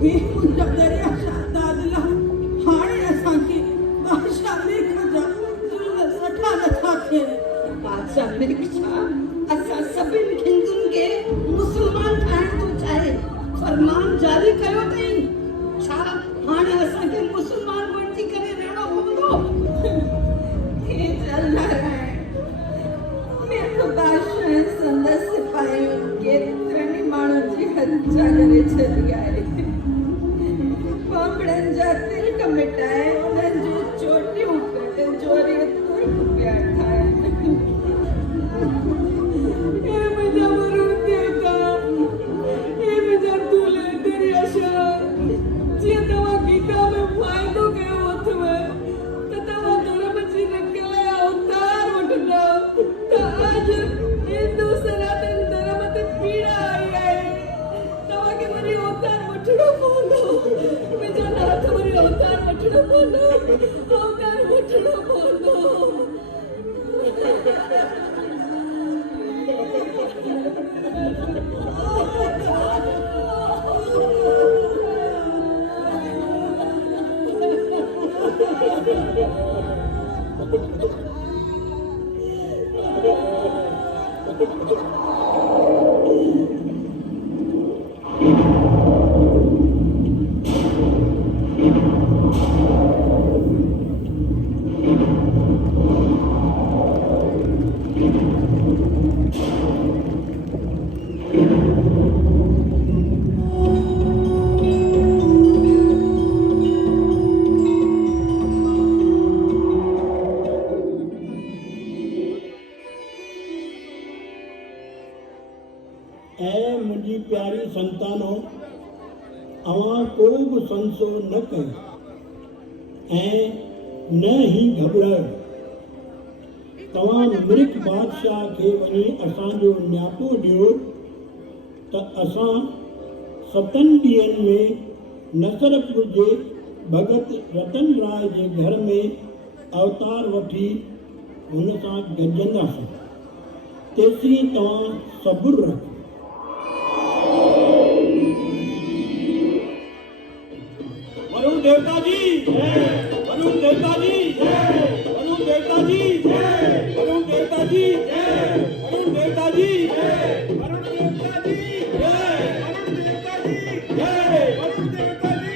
हे मुंहिंजा दरिया शाह दादला, हाणे असांखे बादशाह मिर्ख जा ज़ुल्म सठा नथा थियनि। बादशाह मिर्ख छा असां सभिनि हिंदुनि खे मुस्लमान ठाहिण थो चाहे, फरमान जारी कयो अथई। छा हाणे असांखे मुस्लमान बणिजी करे रहणो पवंदो? हे जल नारायण, मिर्ख बादशाह संदसि सिपाहियुनि केतिरनि माण्हुनि जी हत्या करे छॾी आहे। बांबड़नि जा तिलक मिटाए उन्हनि जूं चोटियूं कटे चोरी तुर्क पिया ठाहिनि। हे मुंहिंजा वरुण देवता, हे मुंहिंजा दूल्हे दरिया शाह, जीअं तव्हां गीता में वाइदो कयो अथव त तव्हां धर्म जी रखियल जा अवतार वठंदा त अॼु हिंदू सनातन धर्म ते पीड़ा आई आहे। तव्हांखे वरी अवतार वठणो पवंदो, मुंहिंजो नाथ वरी अवतार वठणो पवंदो, अवतार वठणो पवंदो। ऐ मुंहिंजी प्यारी संतानो, अवां को बि संसो न कयो ऐं न ई घबरायो। तव्हां मिर्ख बादशाह खे वञी असांजो न्यापो ॾियो त असां 7 ॾींहंनि में नसरपुर जे भगत रतन राय जे घर में अवतार वठी हुन सां गॾजंदासीं। तेसीं तव्हां सबुरु रखो। वरुण देवता जी, वरुण देवता जी, वरुण देवता जी, वरुण देवता जी, वरुण देवता जी, वरुण देवता जी, वरुण देवता जी, वरुण देवता जी।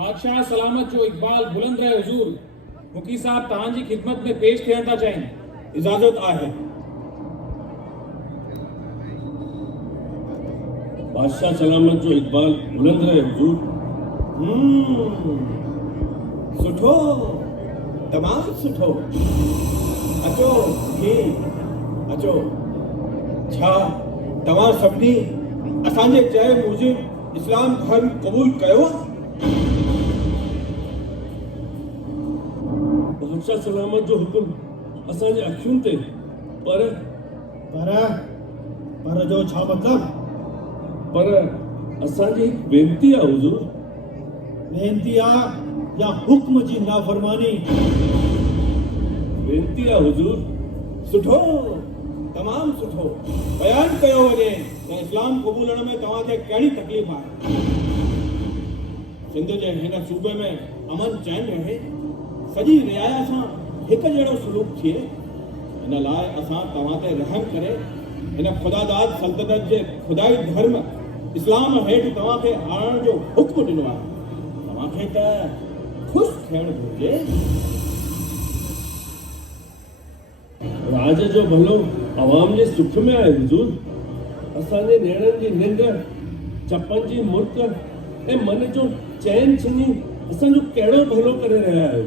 बादशाह सलामत जो इकबाल बुलंद रहे हुजूर मुखी साहब तहां जी खिदमत में पेश थियण था चाहिनि। इजाजत आहे। बादशाह सलामत जो इकबाल बुलंद रहे हुजूर। सुठो, तमामु सुठो। अचो ही अचो। छा तव्हां सभिनी असांजे चए मूजिब इस्लाम धर्म क़बूल कयो? बादशाह सलामत जो हुकुम असांजे अखियुनि ते, पर जो छा मतलब? पर असांजी हिकु वेनती आहे हुजूर। वेनती आहे या हुक्म जी नाफरमानी? वेनती आहे हुजूर। सुठो, तमामु सुठो। बयान कयो वञे त इस्लाम क़बूलण में तव्हांखे कहिड़ी तकलीफ़ आहे। सिंध जे हिन सूबे में अमन चैन रहे, सॼी रियाया सां हिकु जहिड़ो सलूक थिए, हिन लाइ असां तव्हां ते रहम करे हिन ख़ुदादाद सल्तनत जे खुदाई धर्म इस्लाम हेठि तव्हांखे आणण जो हुक्म ॾिनो आहे। तव्हांखे त ख़ुशि थियणु घुरिजे। राज जो भलो अवाम जे सुख में आहे हुजूर। असांजे नेड़नि जी निंड, चपनि जी मुर्क ऐं मन जो चैन छिनी असांजो कहिड़ो भलो करे रहिया आहियो।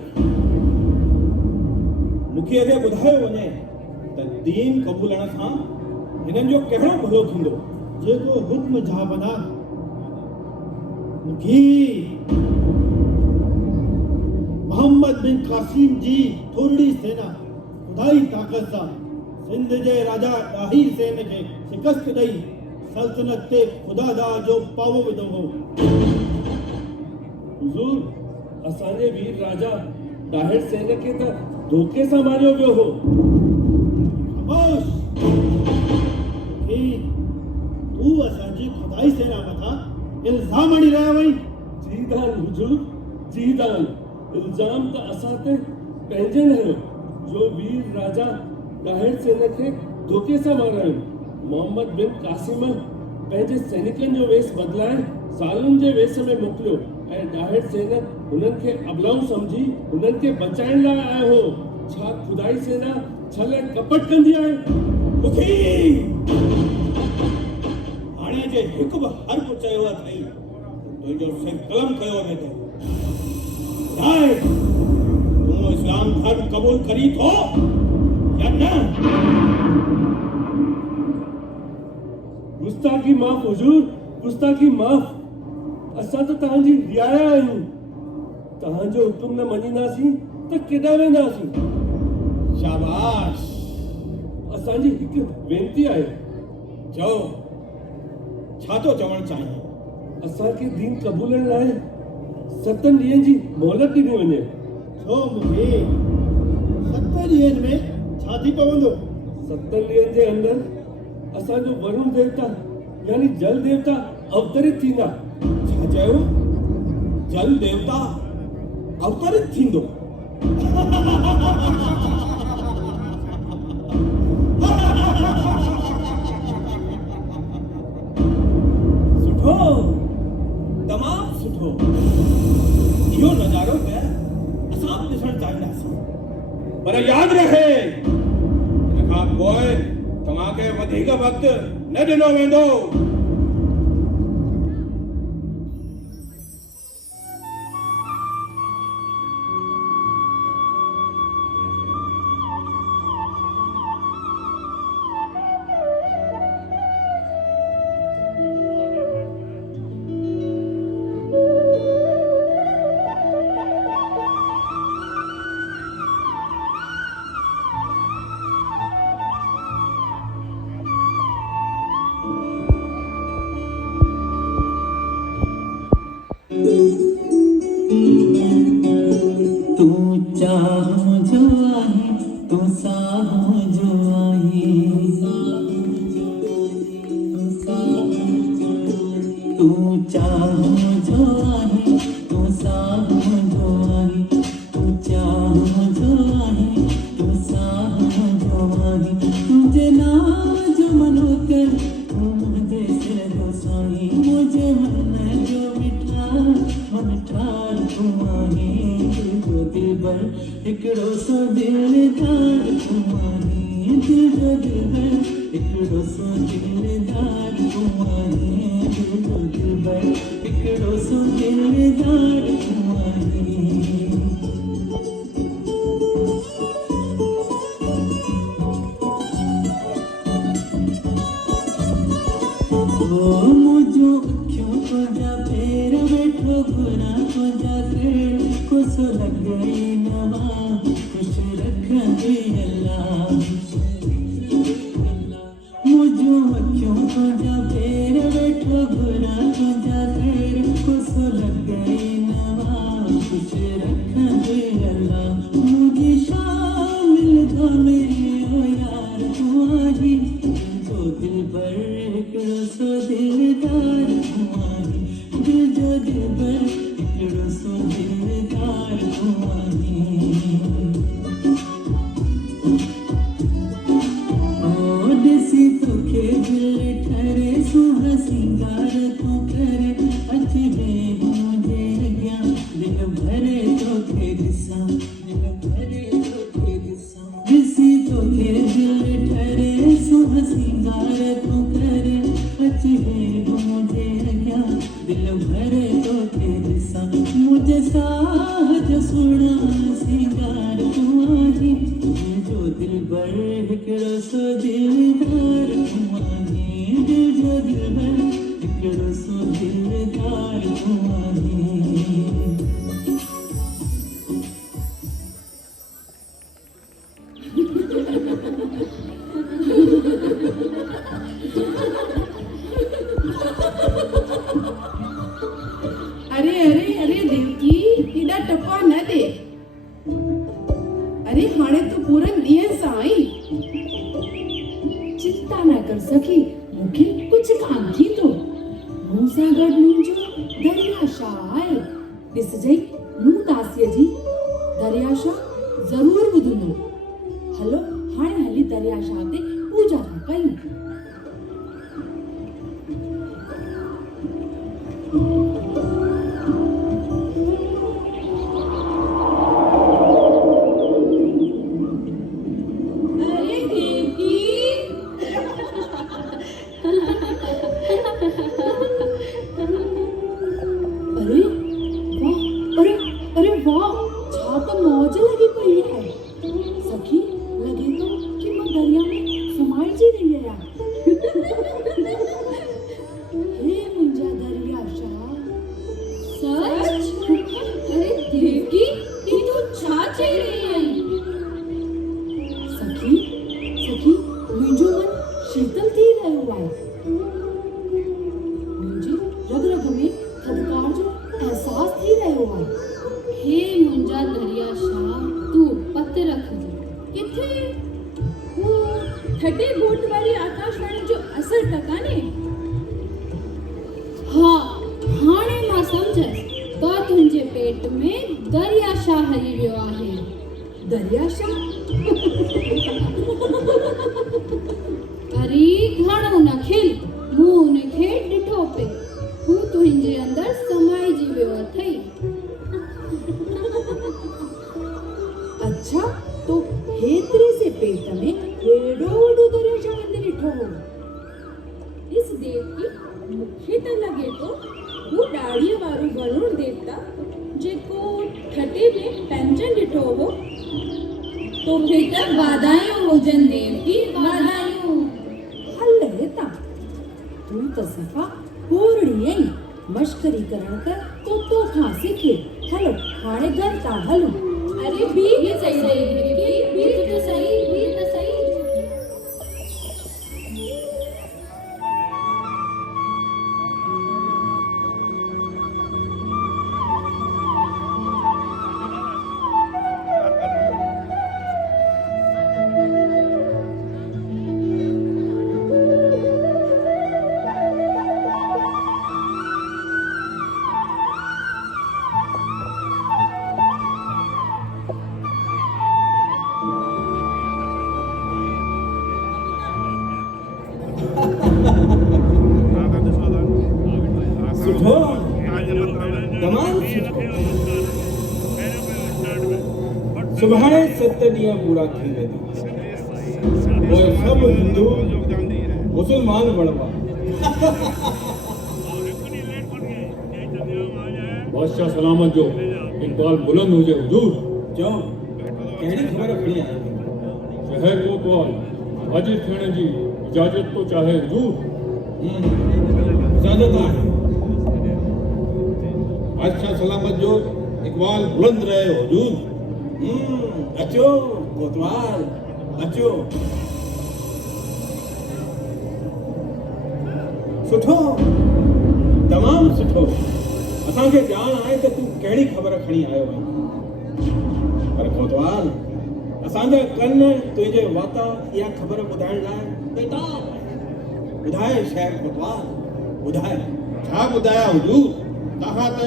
मूंखे अॻे ॿुधायो वञे त दीन क़बूलण सां हिननि जो कहिड़ो भलो थींदो? जेको हुक्म जा बना मुखी मोहम्मद बिन कासिम जी थोरड़ी सेना खुदाई ताकत सां सिंध जे राजा ताहिर सेन खे शिकस्त ॾेई सल्तनत ते ख़ुदादाद जो पावो विधो हो। हुजूर, असांजे वीर राजा ताहिर सेन खे त धोखे सां मारियो वियो हो। खामोश। तू असांजी खुदाई सेना मथां इल्ज़ाम हणी रहिया वई। जीदान हुजूर, जीदान। इल्ज़ाम त असां ते पंहिंजे न जो वीर राजा ताहिर सेन खे धोखे सां मारायो। मोहम्मद बिन कासिम पंहिंजे सैनिकनि जो वेस बदिलाए सालुनि जे वेस में मोकिलियो ऐं ताहिर सेन हुननि खे अबलाऊ सम्झी हुननि खे बचाइण लाइ आयो हो। छा खुदाई सेना छल ऐं कपट कंदी आहे? मुखी हाणे जे हिकु बि हर्फ़ चयो अथई तुंहिंजो सिर कलम कयो वेंदो। ॿुधाए, तूं इस्लाम धर्म क़बूल करी थो या न? गुस्ताखी माफ़ हुजूर, गुस्ताखी माफ़। असां त तव्हांजी रियाया आहियूं। तव्हांजो हुकुम न मञींदासीं त केॾां वेंदासीं? शाबाश। असांजी हिकु वेनती आहे। चओ, छा थो चवणु चाहीं? असांखे दीन क़बूलण लाइ 7 ॾींहंनि जी मोहलत ॾिनी वञे। छो मूंखे 7 ॾींहंनि में छा थी पवंदो? 7 ॾींहंनि जे अंदरि असांजो वरुण देवता यानी जल देवता अवतरित थींदा। छा चयो? जल देवता अवतरित थींदो? सुठो, तमामु सुठो। इहो नज़ारो त असां बि ॾिसणु चाहींदासीं, पर यादि रहे हिन खां पोइ तव्हांखे वधीक वक़्तु न ॾिनो वेंदो। दुश्मन ठार तुम्हारी दिल जो दिलबर हिकिड़ो सो दिलदार तुम्हारी दिल जो दिलबर हिकिड़ो सो दिलदार तुम्हारी दिल जो दिलबर हिकिड़ो सो दिलदार तुम्हारी मुझो अखियों को जा पैर बैठो गुना को जा कर कुछ लग गई नवा कुछ रख दे अल्लाह मुझो अखियों को जा पैर बैठो गुना को जा कर कुछ लग गई नवा कुछ रख दे अल्लाह मुझे शामिल दो मेरे ओ यार तुम्हारी जो दिल भर हिकिड़ो सो दिलदार तुम्हारी दिल जो दिलबर हिकिड़ो सो दिलदार तुम्हारी ओ ॾिसी तोखे दिल ठरे सुहा सिंगार तूं करे अची वे मुंहिंजे अॻियां दिल भरे तोखे ॾिसां दिल भरे तोखे ॾिसां ॾिसी तोखे दिल ठरे सुहा सिंगार तूं करे अची वे मुंहिंजे अॻियां दिल भरे तोखे ॾिसां मुंहिंजे साह जो सुहिणा सिंगार तुम्हारी जो दिल भर हिकिड़ो सो दिलदार तुम्हारी दिल जो दिल भर हिकिड़ो सो दिलदार तुम्हारी अरे अरे अरे देवकी हेॾा टपा न दे अरे हाणे तूं पूरन ॾींहं सां आई चिंता न कर सखी मूंखे कुझु कान थी थो मूं सां गॾु मुंहिंजो दरियाशाह आहे ॾिसजई मूं दासीअ जी दरियाशाह ज़रूरु ॿुधंदो हलो हाणे हली दरियाशाह ते पूजा था कयूं अरे देवकी अरे वाह अरे अरे वाह छा त मौज लगी पई है सखी लगे तो कि मां दरिया में समाइजी रही आहियां हे मुंहिंजा दरियाशाह सच अरे देवकी ये तू छा चई रही आई सखी सखी मुंहिंजो मन शीतल थी रहियो आहे मुंहिंजी रग रग में थधिकार जो अहसास थी रहियो आहे हे मुंहिंजा दरियाशाह तू पत रख किथे वो थटे बोट वाली आकाशवाणी जो असर टकाने हाँ हाणे मां समझस तो तुंहिंजे पेट में दरियाशाह हली वियो आहे दरियाशाह अरे घणो न खिल मूं हुनखे ॾिठो पे हू तुंहिंजे अंदर समाइजी वियो अथई अच्छा तो हेतिरे से पेट में हेॾो वॾो दरियाशाह वञी ॾिठो हो इस देवकी मूंखे त लॻे थो हू ॾाढ़ीअ वारो वरुण देवता जेको थटे में पंहिंजन ॾिठो हो तोखे त वाधायूं हुजनि देवकी वाधायूं हल हेता तू त सफ़ा कोरड़ी आई मश्करी करण त तो खां सिखे हलो हाणे घर था हलूं अरे बी सही देवकी बी तो सही सुठो तमामु सुभाणे 7 ॾींहं पूरा थी वेंदा पोइ सभु हिंदू मुसलमान बणिबा बादशाह सलामत जो इकबाल बुलंद हुजे हुजूर। चओ कहिड़ी ख़बर खणी आयो शहर कोतवाल हाजिर थियण जी इजाज़त तो चाहे हुजूर। इजाज़त आहे बादशाह सलामत जो इकबाल बुलंद रहे हुजूर। अचो कोतवाल अचो। सुठो तमामु सुठो असांखे ॼाण आहे त तूं कहिड़ी ख़बर खणी आयो आहीं पर कोतवाल असांजा कन तुंहिंजे वाता इहा ख़बर ॿुधाइण लाइ बेताब आहे। ॿुधाए शहर कोतवाल ॿुधाए। छा ॿुधाया हुजूर तव्हां त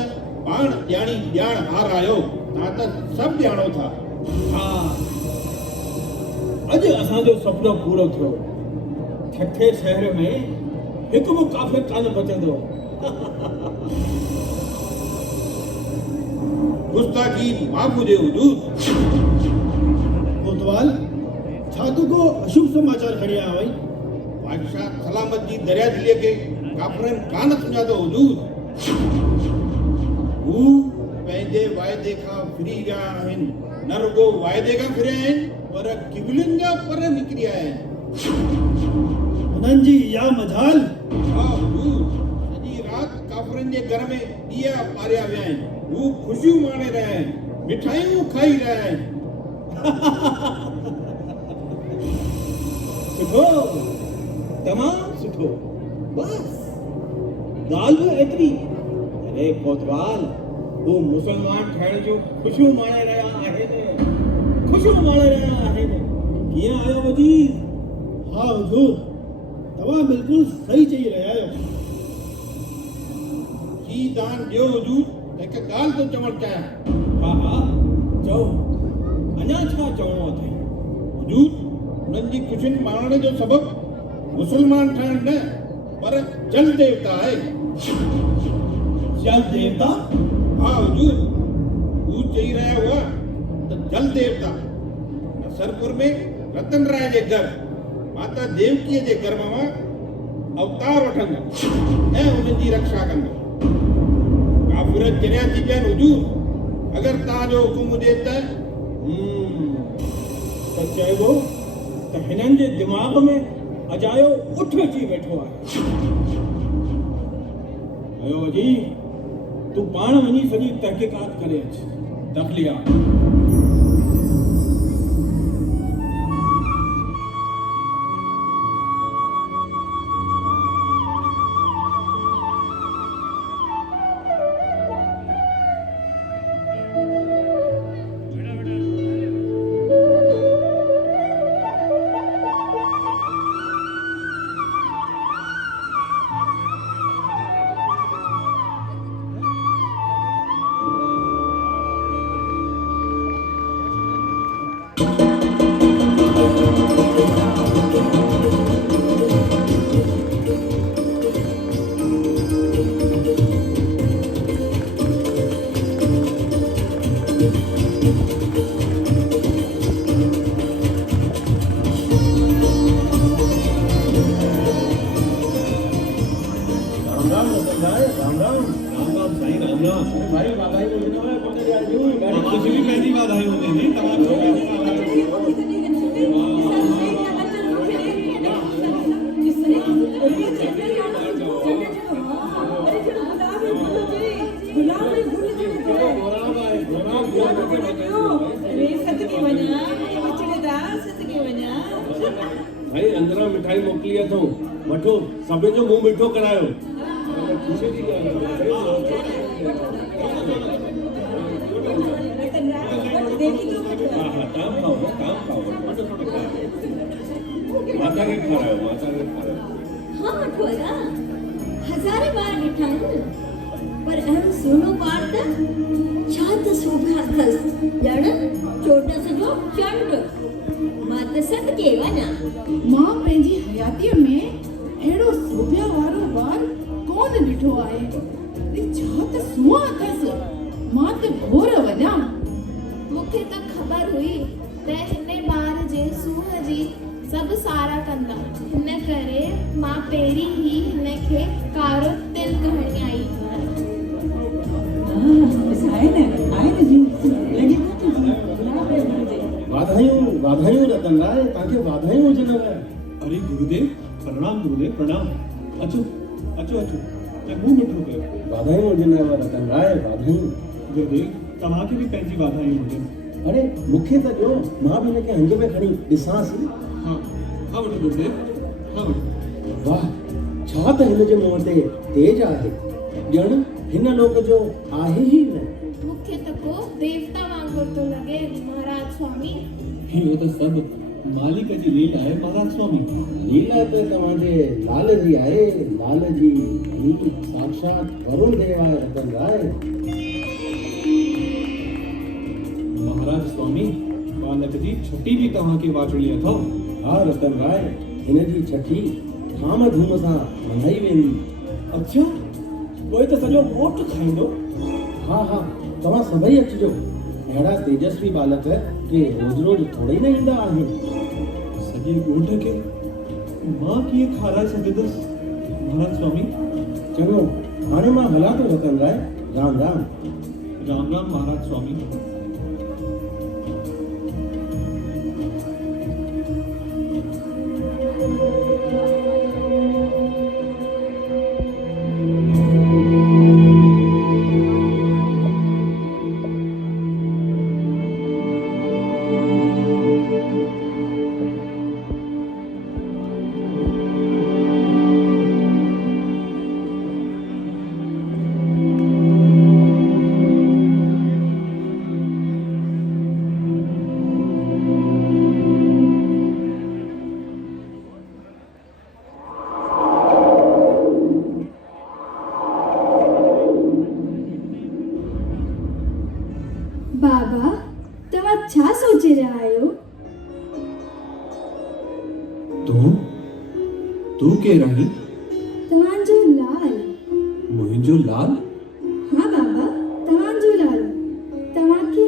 पाण ॼाणी ॼाण हार आहियो तव्हां त सभु ॼाणो था। हा अॼु असांजो सुपिनो पूरो थियो। ठठे शहर में हिकु बि काफ़िर कान बचंदो। गुस्ताखी माफ़ हुजे हुजूर। कोतवाल छा तू को अशुभ समाचार खणी आयो आहीं? बादशाह सलामत जी दरिया दिलीअ खे काफ़रनि कान सुञातो हुजूर। हू पंहिंजे वाइदे खां फिरी विया आहिनि। न रुगो वाइदे खां फिरिया आहिनि पर क़िबलनि जा पर निकिरी आया आहिनि। हुननि जी इहा मजाल। हा हुजूर सॼी राति काफ़रनि जे घर में ॾीआ ॿारिया विया आहिनि। हू ख़ुशियूं माणे रहिया आहिनि मिठाइयूं खाई रहिया आहिनि। सुठो तमामु सुठो बस ॻाल्हि बि एतिरी। अरे कोतवाल हू मुसलमान ठहिण जो ख़ुशियूं माणे रहिया आहिनि। ख़ुशियूं माणे रहिया आहिनि। कीअं आयो वज़ीर? हा हुजूर तव्हां बिल्कुलु सही चई रहिया आहियो। जी दान ॾियो हुजूर हिकु ॻाल्हि थो चवणु चाहियां। हा हा चओ अञा छा चवणो अथई? हुजूर हुननि जी ख़ुशियुनि माणण जो सबबु मुसलमान ठहिण न पर जल देवता आहे। जल देवता? हा हुजूर हू चई रहिया हुआ त जल देवता नसरपुर में रतन राय जे घर माता देवकीअ जे घर मां अवतार वठंदा ऐं हुननि जी रक्षा कंदा। काफ़िर चरिया थी पिया आहिनि हुजूर अगरि तव्हांजो हुकुम हुजे त चइबो त हिननि जे दिमाग़ में अजायो उठ अची वेठो आहे। अयो जी तूं पाण वञी सॼी तहक़ीक़ात करे अच। दखलिया भाई अंदरां मिठाई मोकिली अथऊं वठो सभिनि जो मुंहुं मिठो करायो। ख़ुशी जी ॻाल्हि आहे। ताम खाओ माता खे खारायो माता खे खारायो। हाँ वठोरा हज़ारे बार ॾिठा आहिनि पर अहिड़ो सुहिणो ॿार त छा त शोभा अथसि ॼण चोटस जो चंड। मां त सदके वञा मां पंहिंजी हयातीअ में अहिड़ो सोभिया वारो ॿार कोन ॾिठो आहे। छा त सुआ अथसि मां त घोर वञा। मूंखे त ख़बर हुई त हिन ॿार जे सूंह जी सभु सारा कंदा, हिन करे मां पहिरीं ई हिन खे कारो तिलक हणी आई। वाधायूं रतन राय, तव्हांखे वाधायूं हुजनव। अरे गुरुदेव, प्रणाम गुरुदेव, प्रणाम। अचो अचो अचो, ऐं मुंहुं मिठो कयो। वाधायूं हुजनव रतन राय, वाधायूं। गुरुदेव, तव्हांखे बि पंहिंजी वाधायूं हुजनि। अरे मूंखे त ॾियो, मां बि हिनखे हंज में खणी ॾिसांसि। हाँ हाँ वठो गुरुदेव, हाँ वठो। वाह, छा त हिन जे मुंहं ते तेज आहे, ॼण हिन लोक जो आहे ई न। मूंखे त को देवता वांगुरु थो लॻे महाराज स्वामी। इहो त सभु मालिक जी लीला आहे महाराज स्वामी। लीला त तव्हांजे लाल जी आहे, लाल जी ही साक्षात वरुण देव आहे रतन राय। महाराज स्वामी, बालक जी छठी बि तव्हांखे वाचड़ी अथव। हा रतन राय, हिन जी छठी धाम धूम सां मल्हाई वेंदी। अच्छा, पोइ त सॼो ॻोठ खाईंदो। हा हा, तव्हां सभई अचिजो। अहिड़ा तेजस्वी बालक के रोज रोज थोड़े ई न ईंदा आहिनि। सॼे ॻोठ खे मां कीअं खाराए सघंदुसि महाराज स्वामी? चङो, हाणे मां हलां थो रतन राय। राम राम। राम राम महाराज स्वामी। बाबा, तव्हां छा सोचे रहिया आहियो? तू केरु आहीं? तव्हांजो लाल। मुंहिंजो लाल? हाँ बाबा, तव्हांजो लाल। तव्हांखे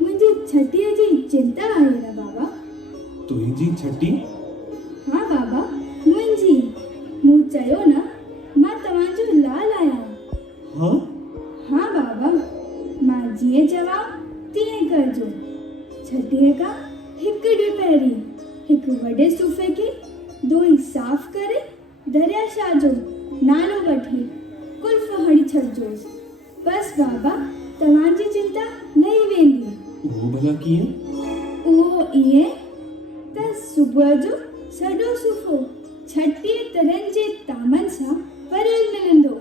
मुंहिंजी छठीअ जी चिंता आहे न बाबा? तुंहिंजी छठी? हाँ बाबा, मुंहिंजी। मूं चयो न, मां तव्हांजो लाल आहियां। हाँ? हाँ बाबा, मां जीअं चवां तीअं कजो। छठीअ खां हिकु ॾींहुं पहिरीं हिकु वॾे सूफ़े खे धोई साफ़ करे दरियाशाह जो नालो वठी कुल्फ हणी छॾिजोसि। बसि बाबा, तव्हांजी चिंता लही वेंदी। उहो भला कीअं? उहो ईअं त सुबुह जो सॼो सूफ़ो 36 तरहनि जे तामनि सां भरियल मिलंदो।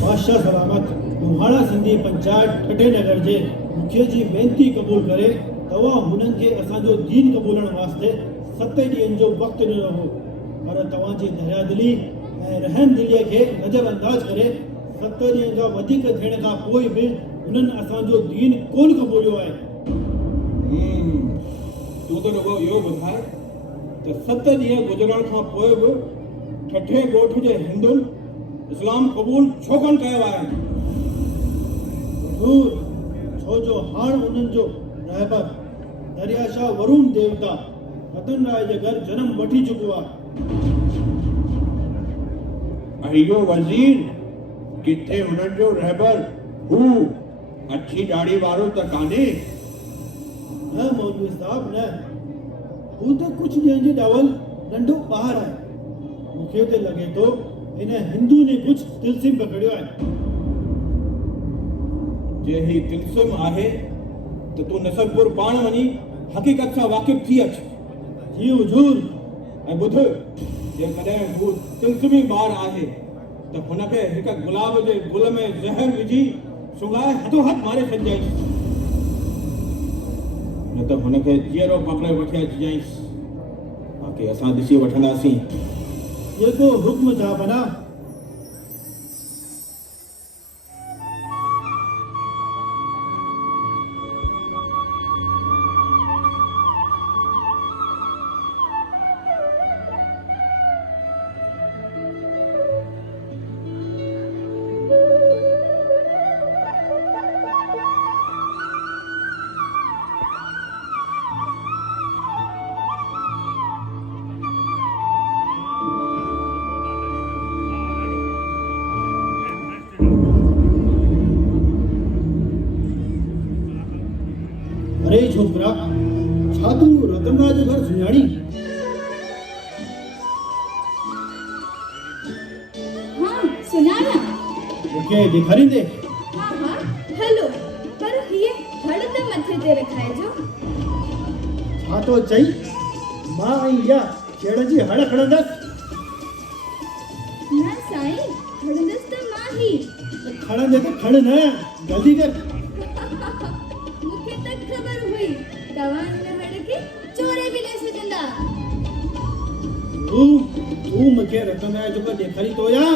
बादशाह सलामत लोहाड़ा सिंधी पंचायत ठठे नगर जे मुखिया जी बेनती क़बूल करे तव्हां हुननि खे असांजो दीन क़बूलण वास्ते 7 ॾींहंनि जो वक़्तु ॾिनो हो, पर तव्हांजी दरियादिली ऐं रहम दिलीअ खे नज़रअंदाज करे 7 ॾींहं खां वधीक थियण खां पोइ बि हुननि असांजो दीन कोन क़बूलियो आहे। तूं त रुगो इहो ॿुधाए त 7 ॾींहं गुज़रण खां पोइ बि ठठे ॻोठ जे हिंदुनि इस्लाम क़बूल छो कोन कयो आहे? छो जो हाणे उन्हनि जो रहबर दरियाशाह वरुण देवता रतन राय जे घर जन्म वठी चुको आहे। अहियो वज़ीर, किथे उन्हनि जो रहबर हू अछी ॾाढ़ी वारो त कान्हे? न मौलवी साहब, न। हू त कुझु ॾींहंनि जे ॾावल नंढो ॿार आहे। मूंखे त लॻे थो हिन हिंदू ने कुछ तिलसिम पकड़ियो आहे। जे ही तिलसिम आहे त तूं नसरपुर पाण वञी हक़ीक़त सां वाक़िफ़ थी अच। जी हुजूर। ऐं ॿुध, जेकॾहिं हू तिलस्मी ॿार आहे त हुनखे हिकु गुलाब जे गुल में ज़हर विझी सुङाए हथो हथ मारे छॾिजांइसि, न त हुनखे जीअरो पकड़े वठी अचिजांइसि, बाक़ी असां ॾिसी वठंदासीं। जेको हुक्म था बना। अरे छोकरा, छा तू रतनराज जो घर सुञाणी? हाँ सुञाणा। मूंखे ॾेखारींदे? हाँ हाँ हलो, पर हीअ हड़ त मथे ते रखाइजो। छा तो चई? मां ऐं इहा छेड़ जी हड़ खणंदसि? न साईं, खणंदसि त मां ही। खणंदे त खण न, जल्दी कर। मूंखे त ख़बर हुई तव्हां हिन हड़ खे चोरे बि न सघंदा। तूं मूंखे रतनराज जो घर ॾेखारी तो या?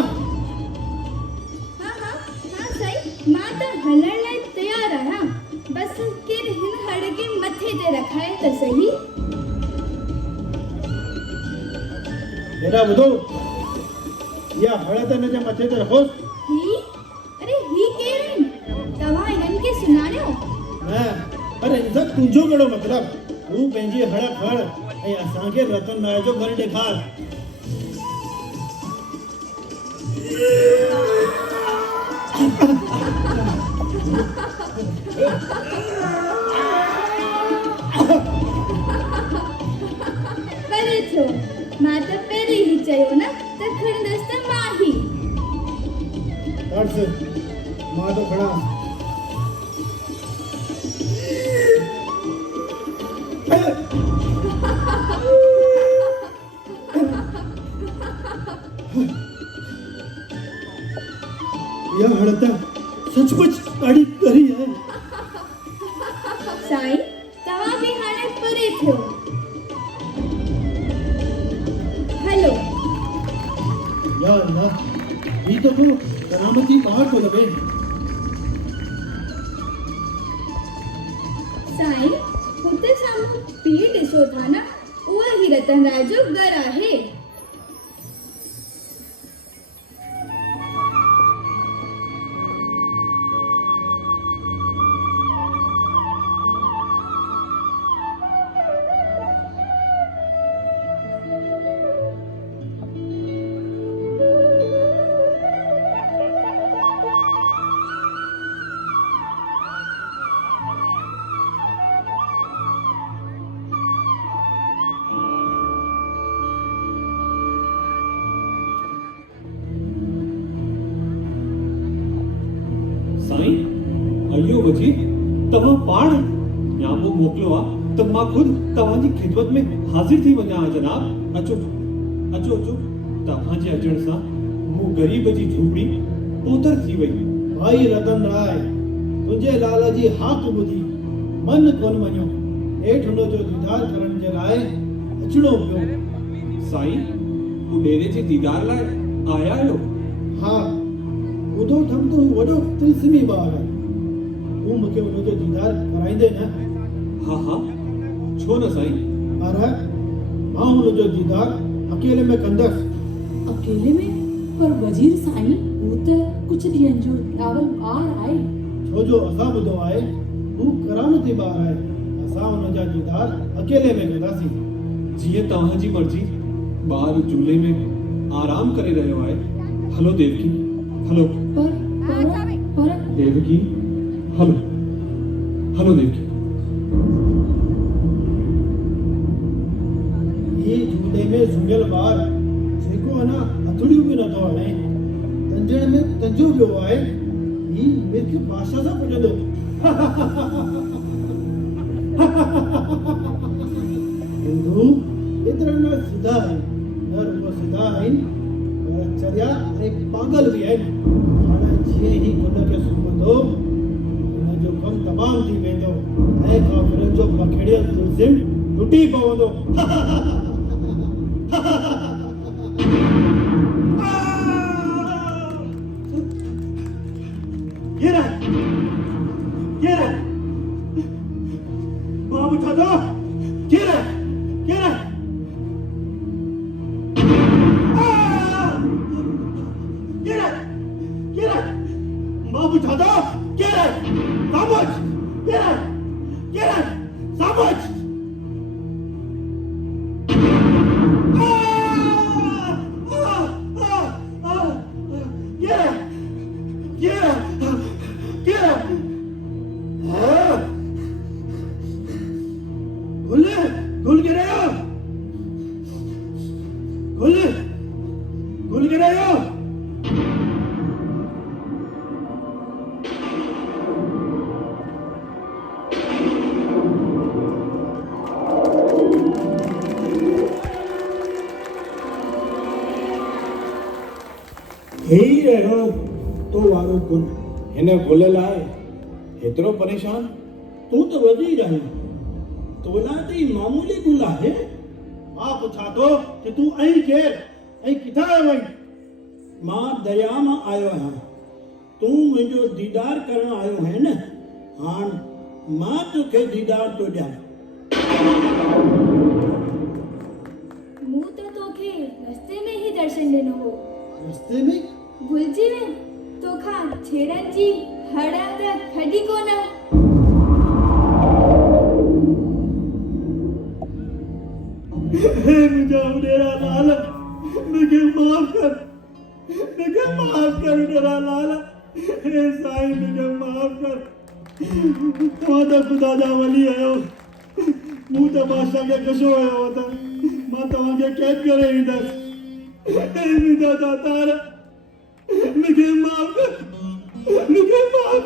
हाँ हाँ हाँ साईं, मां त हलण लाइ तयार आहियां, बस केर हिन हड़ खे मथे ते रखाए त सही। हेॾा ॿुधो, इहा हड़ त हिन जे मथे ते रखोसि। ही? अरे ही केर आहिनि? तव्हां हिननि खे सुञाणियो? न, पर हिन सां तुंहिंजो कहिड़ो मतिलबु? तूं पंहिंजी हड़ खण ऐं असांखे रतनराज जो घर ॾेखार। परे थियो, मां त पहिरीं ई चयो न त खणंदसि त मां ही। हर्ष, मां तो खड़ा। यह हड़ त सचमुच ॾाढी करी है। साईं, तव्हां बि हाणे परे थियो। हलो। या अल्लाह, ही तो को करामती पहाड़ तो लगे। साईं, हुते साम्हूं पीर ॾिसो था न, उहा ही रतनराज जो घर आहे। साईं, अयो वजी, तव्हां पाण न्यामो मोकिलियो आहे त मां खुद तव्हांजी खिदमत में हाज़िर थी वञा जनाब। अचो अचो अचो, तव्हांजे अचण सां मूं ग़रीब जी झूपड़ी पोतर थी वई। भाई रतन राय, तुंहिंजे लाल जी हाक ॿुधी मन कोन मञियो, हेठि हुन जो दीदार करण जे लाइ अचणो पियो। साईं, उॾेरे जे दीदार लाइ आया आहियो? हा, ॿुधो अथमि त हू वॾो तिलस्मी ॿार आहे। तूं मूंखे हुन जो दीदार कराईंदे न? हा हा, छो न साईं। पर मां हुन जो दीदार अकेले में कंदसि। अकेले में? पर वजीर साईं, हू त कुछ ॾींहंनि जो ॾावल ॿार आहे। छो जो असां ॿुधो आहे हू करामती ॿार आहे, असां हुन जा दीदार अकेले में कंदासीं। जीअं तव्हांजी मर्ज़ी। ॿार झूले में आराम करे रहियो आहे। हलो देवकी, हलो। पर देवकी, हलो हलो देवकी। ये झूले में सुम्हियल ॿार जेको अञा हथड़ियूं बि नथो हणे, तंजण में तंजो पियो आहे, ही मिर्ख बादशाह सां पुॼंदो। हिंदू इतना न सीधा है न रुपो सीधा है चरिया एक पागल भी है हाणे जे ही गुण के सुमंदो न जो कम तमाम थी वेंदो ऐं काफिरन जो बखेड़ियल तुलसिम टूटी पवंदो Get it! बाबू दादा Get it! Get it! Get it! Get it! बाबू दादा Get it! Sabaj! Get it! Get it! Sabaj! Get it! Get it! Get it! घुल गिरे घुल गिरे ही रहो तो वारो गुल हिन गुल लाइ हेतिरो परेशान तू तो वधी रही तोला ते मामूली गुल आहे मां पुछा थो कि तूं ऐं केरु ऐं किथां आयो आहीं मां दरिया मां आयो आहियां तूं मुंहिंजो दीदार करण आयो आहे न हाण मां तोखे दीदार थो ॾियां मूं त तोखे रस्ते में ही दर्शन ॾिनो हो रस्ते में भुलिजी वई तोखां छेड़नि जी हड़ त खॾी कोन मुझे उडेरा लाल मुझे माफ कर उडेरा लाल हे साईं मुझे माफ कर तव्हां त ख़ुदा जा वली आहियो मूं त बादशाह खे कशो आयो हो त मां तव्हांखे कैद करे ईंदसि हे मुंहिंजा दातार मूंखे माफ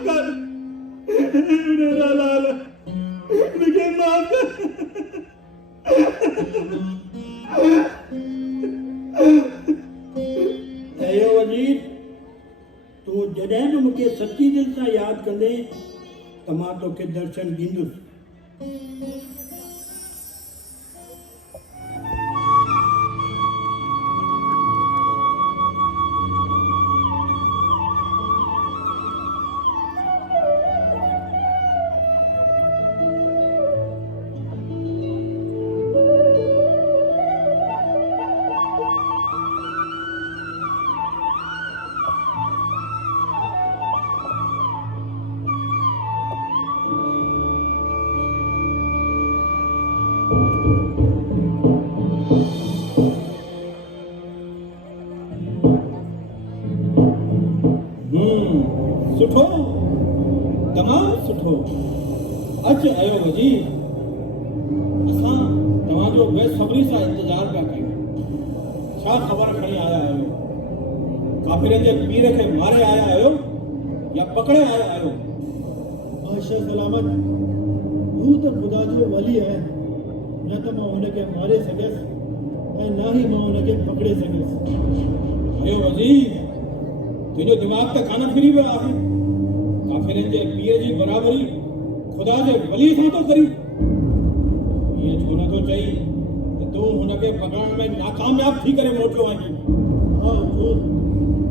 कर हे उडेरा लाल मूंखे माफ कर अयो वजीर तूं जॾहिं बि मूंखे सची दिलि सां यादि कंदे त मां तोखे दर्शन ॾींदुसि सुठो तमामु सुठो अचु आयो वजीर असां तव्हांजो बेसब्री सां इंतज़ारु पिया कयूं छा ख़बर खणी आया आहियो काफ़िरनि जे पीर खे मारे आया आहियो या पकड़े आया आहियो बादशाह सलामत हू त ख़ुदा जो वली आहे न त मां हुनखे मारे सघियसि ऐं न ई मां हुनखे पकड़े सघियसि आयो वज़ीर तुंहिंजो दिमाग़ त कान फिरी वियो आहे काफ़िरनि जे पीर जी बराबरी ख़ुदा जे वली सां थो करी ईअं छो नथो चई त तूं हुनखे पकड़ण में नाकामयाब थी करे मोटियो आहीं हा हुजूर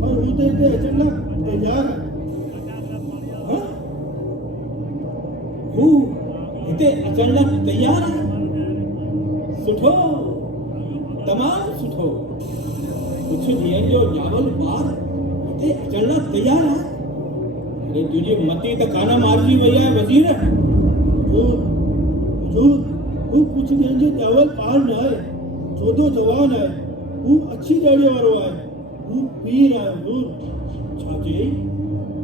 पर हू त हिते अचण लाइ तैयार आहे हू हिते अचण लाइ तैयार आहे सुठो तमामु सुठो कुझु ॾींहंनि जो ॼावल ॿार हिते अचण लाइ तैयार आहे अरे तुंहिंजी मती त कान मारिजी वई आहे वज़ीर हुजूर हू कुझु ॾींहंनि जो ॼावल ॿार न आहे चोॾहों जवान आहे हू अछी दाढ़ीअ वारो आहे हू पीर आहे हुजूर छा चई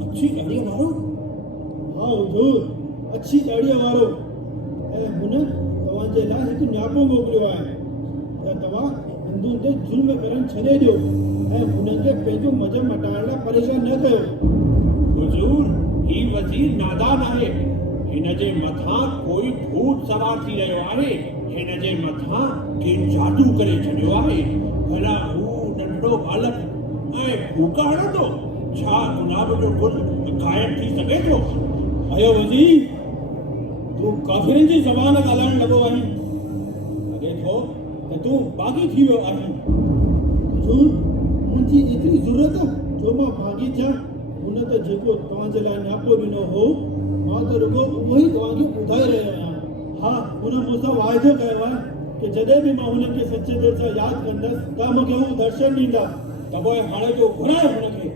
अछी दाढ़ीअ वारो हा हुजूर अछी दाढ़ीअ वारो ऐं हुन तव्हांजे लाइ हिकु न्यापो मोकिलियो आहे त तव्हां हिंदुनि ते ज़ुल्म करणु छॾे ॾियो ऐं हुननि खे पंहिंजो मज़हब मटाइण लाइ परेशान न कयो हुजूर ही वज़ीर नादान आहे हिन हिन जे मथां कोई भूत सवार थी रहियो आहे। हिन जे मथां के जादू करे छॾियो आहे। भला हू नंढड़ो बालक ऐं फूका हणंदो? छा गुलाब जो गुल ग़ाइब थी सघे थो? अयो वज़ीर, तूं काफ़िरनि जी ज़बान ॻाल्हाइण लॻो आहीं। लॻे थो त तूं बाग़ी थी वियो आहीं। हुजूर, मुंहिंजी एतिरी ज़रूरत आहे जो मां भागी थियां। हुन त जेको तव्हांजे लाइ नियापो ॾिनो हो, मां त रुॻो उहो ई तव्हांखे ॿुधाए रहियो आहियां। हा, हुन मूंसां वाइदो कयो आहे कि जॾहिं बि मां हुनखे सचे दिलि सां यादि कंदसि त मूंखे हू दर्शन ॾींदा। त पोइ हाणे जो घुराए हुनखे,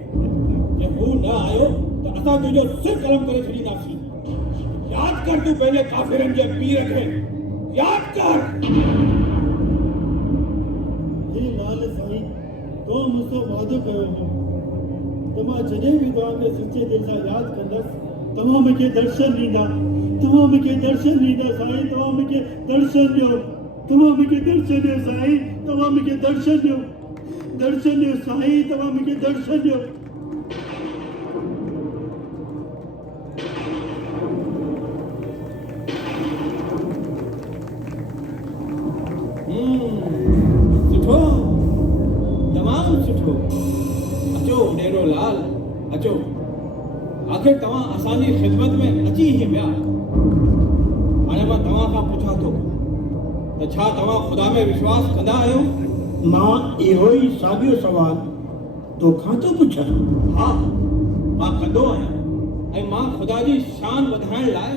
जे हू न आयो त असां तुंहिंजो सिर कलम करे छॾींदासीं। यादि कर तूं पंहिंजे काफ़िरनि जे पीर खे, यादि कर। हे लाल साईं, तो मूंसां वाइदो कयो हो त मां जॾहिं बि तव्हांखे सचे दिलि सां यादि कंदसि, तव्हां मूंखे दर्शन ॾींदा। तव्हां मूंखे दर्शन ॾींदा साईं, तव्हां मूंखे दर्शन ॾियो। तव्हां मूंखे दर्शन ॾियो साईं, तव्हां मूंखे दर्शन ॾियो। दर्शन ॾियो साईं, तव्हां मूंखे दर्शन ॾियो। सुठो, तमामु सुठो। अचो ॾेरो लाल, अचो। आख़िर तव्हां असांजी ख़िदमत में अची ही विया। हाणे मां तव्हां खां पुछां थो त छा तव्हां ख़ुदा में विश्वास कंदा आहियो? मां इहो ई साॻियो सवाल तोखां थो पुछां। हा, मां कंदो आहियां। ऐं मां ख़ुदा जी शान वधाइण लाइ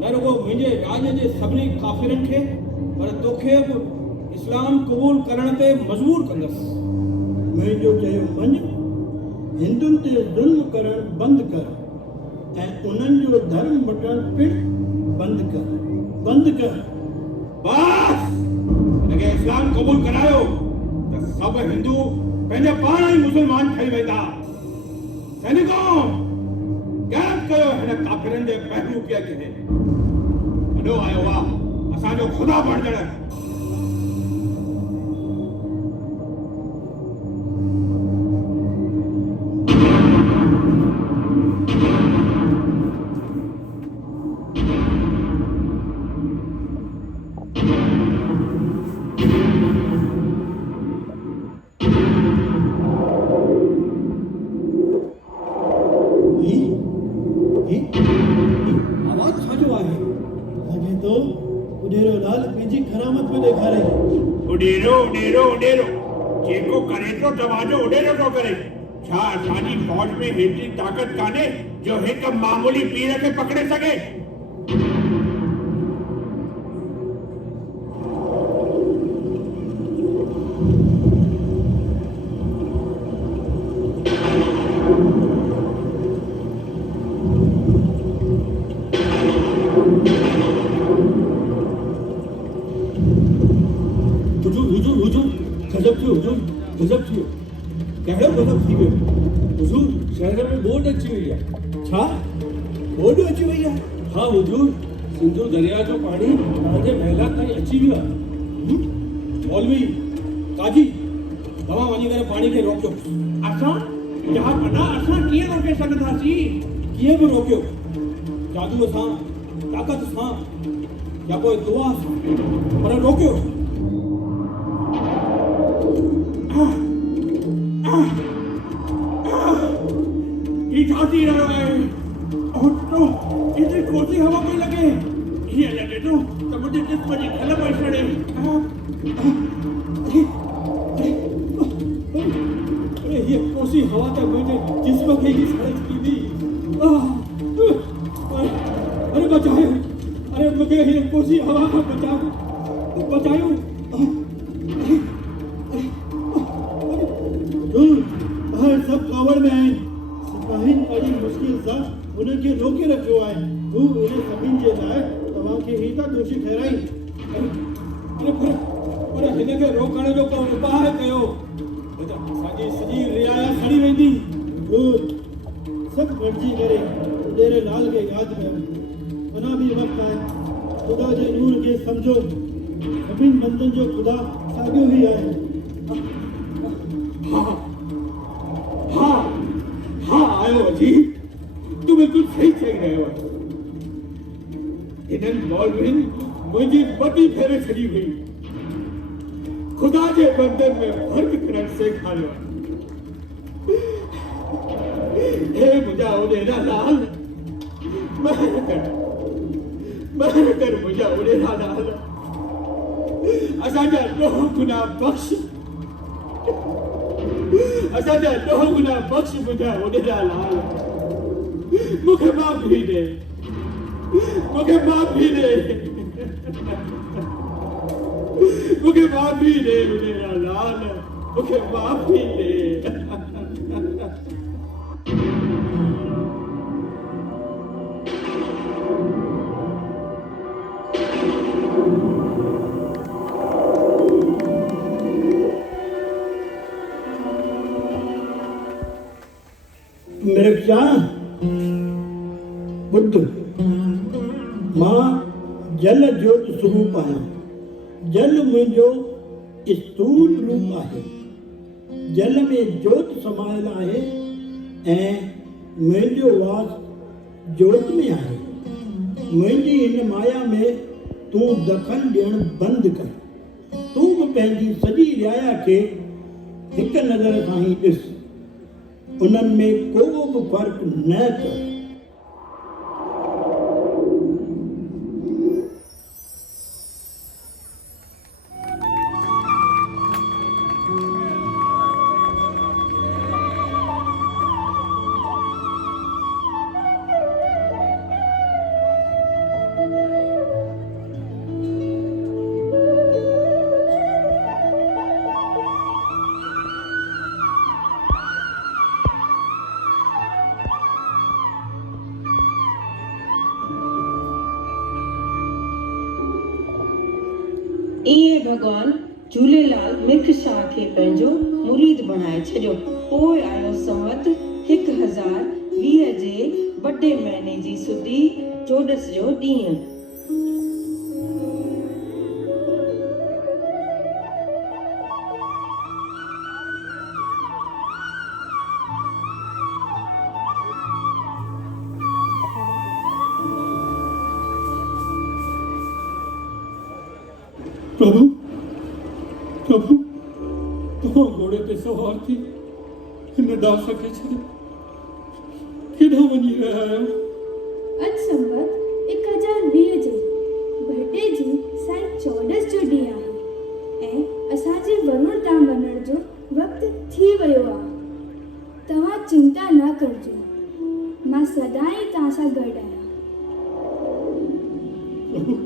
न रुॻो मुंहिंजे राज जे सभिनी काफ़िरनि खे, पर तोखे बि इस्लाम क़बूल करण ते मजबूर कंदसि। मुंहिंजो चयो मञ, हिंदुनि ते ज़ुल्म करणु बंदि कर ऐं उन्हनि जो धर्म मटणु पिणु बंदि कर। बंदि कर। बस हिनखे इस्लाम क़बूल करायो त सभु हिंदू पंहिंजे पाण ई मुस्लमान ठही वेंदा। सैनिकों, कैद कयो हिन काफ़िरनि जे बहरूपीअ खे। वॾो आयो आहे असांजो ख़ुदा बणजण। आवाज़ छाजो आहे? लॻे थो उॾेरो लाल पंहिंजी करामत में ॾेखारे। उॾेरो उॾेरो उॾेरो जेको करे थो तव्हांजो उॾेरो थो करे। छा असांजी फौज में हेतिरी ताक़त कान्हे जो हिकु मामूली पीर खे पकड़े सघे? गजब थियो हुजूर, गजब थियो। कहिड़ो गजब थी वियो? हुजूर, शहर में बोर्ड अची वई आहे। छा बोर्ड अची वई आहे? हा हुजूर, सिंधु दरिया जो पाणी तव्हांजे महिला ताईं अची वियो आहे। मौलवी, काजी, तव्हां वञी करे पाणी खे रोकियो। असां जहा पना असां कीअं रोके सघंदासीं? कीअं बि रोकियो, जादूअ सां, ताक़त सां, या पोइ दुआ सां, पर रोकियो। ही छा थी रहियो आहे? तो एतिरी कोसी हवा पई लॻे। हीअं लॻे थो त मुंहिंजे जिस्म जी खल पई सड़े। अरे हीअ कोसी हवा त मुंहिंजे जिस्म खे ई सड़े छॾींदी। अरे बचायो, अरे मूंखे हीअ कोसी हवा खां बचायो, बचायो। सभु कावड़ में आहिनि। सिपाहियुनि ॾाढी मुश्किल सां हुननि खे रोके रखियो आहे। हू इन सभिनि जे लाइ तव्हांखे ई था दोषी ठहिराइनि। पर हिनखे रोकण जो को उपाय कयो, न त असांजी सॼी रियाया खणी वेंदी। सभु गॾिजी करे उॾेरे लाल खे यादि कयो। अञा बि वक़्तु आहे। ख़ुदा जे नूर खे सम्झो। सभिनि बंदनि जो ख़ुदा साॻियो ई आहे। हाँ आयो अजीब, तू बिल्कुल सही चई रहियो आहे। हिननि मौलवियुनि मुंहिंजी मती फेरे छॾी हुई। ख़ुदा जे बंदनि में फ़र्क़ु करणु सेखारियो आहे। हे मुंहिंजा उॾेरा लाल, महर कर मुंहिंजा उॾेरा लाल, असांजा ॾोह गुनाह बख़्श, असांजा ॾोह गुनाह बख़्श मुंहिंजा उॾेरा लाल। मूंखे माफ़ी ॾे, मूंखे माफ़ी ॾे, मूंखे माफ़ी ॾे उॾेरा लाल, मूंखे माफ़ी ॾे। मिर्जा बुद्ध मां जल ज्योत स्वरूप आहियां। जल मुंहिंजो स्थूल रूप आहे। जल में ज्योत समायल आहे ऐं मुंहिंजो वास ज्योत में आहे। मुंहिंजी हिन माया में तूं दख़ल ॾियणु बंदि कर। तूं बि पंहिंजी सॼी रियाया खे हिकु नज़र सां ई ॾिस। उन्हनि में को बि फ़र्क़ु न कर। इहे भॻवान झूलेलाल मिर्ख शाह खे पंहिंजो मुरीद बणाए छॾियो। पोइ आयो संवत 1020 जे वॾे महीने जी सुदी चोॾस जो ॾींहुं। प्रभु प्रभु तव्हां घोड़े ते सवार थी हिन दास खे छॾे केॾांहुं वञी रहिया आहियो? अॼु संवत 1020 जे बर्थडे जी साईं चोॾस जो ॾींहुं आहे ऐं असांजे वरुण धाम वञण जो वक़्तु थी वियो आहे। तव्हां चिंता न करिजो, मां सदाईं तव्हां सां गॾु आहियां। प्रभु प्रभु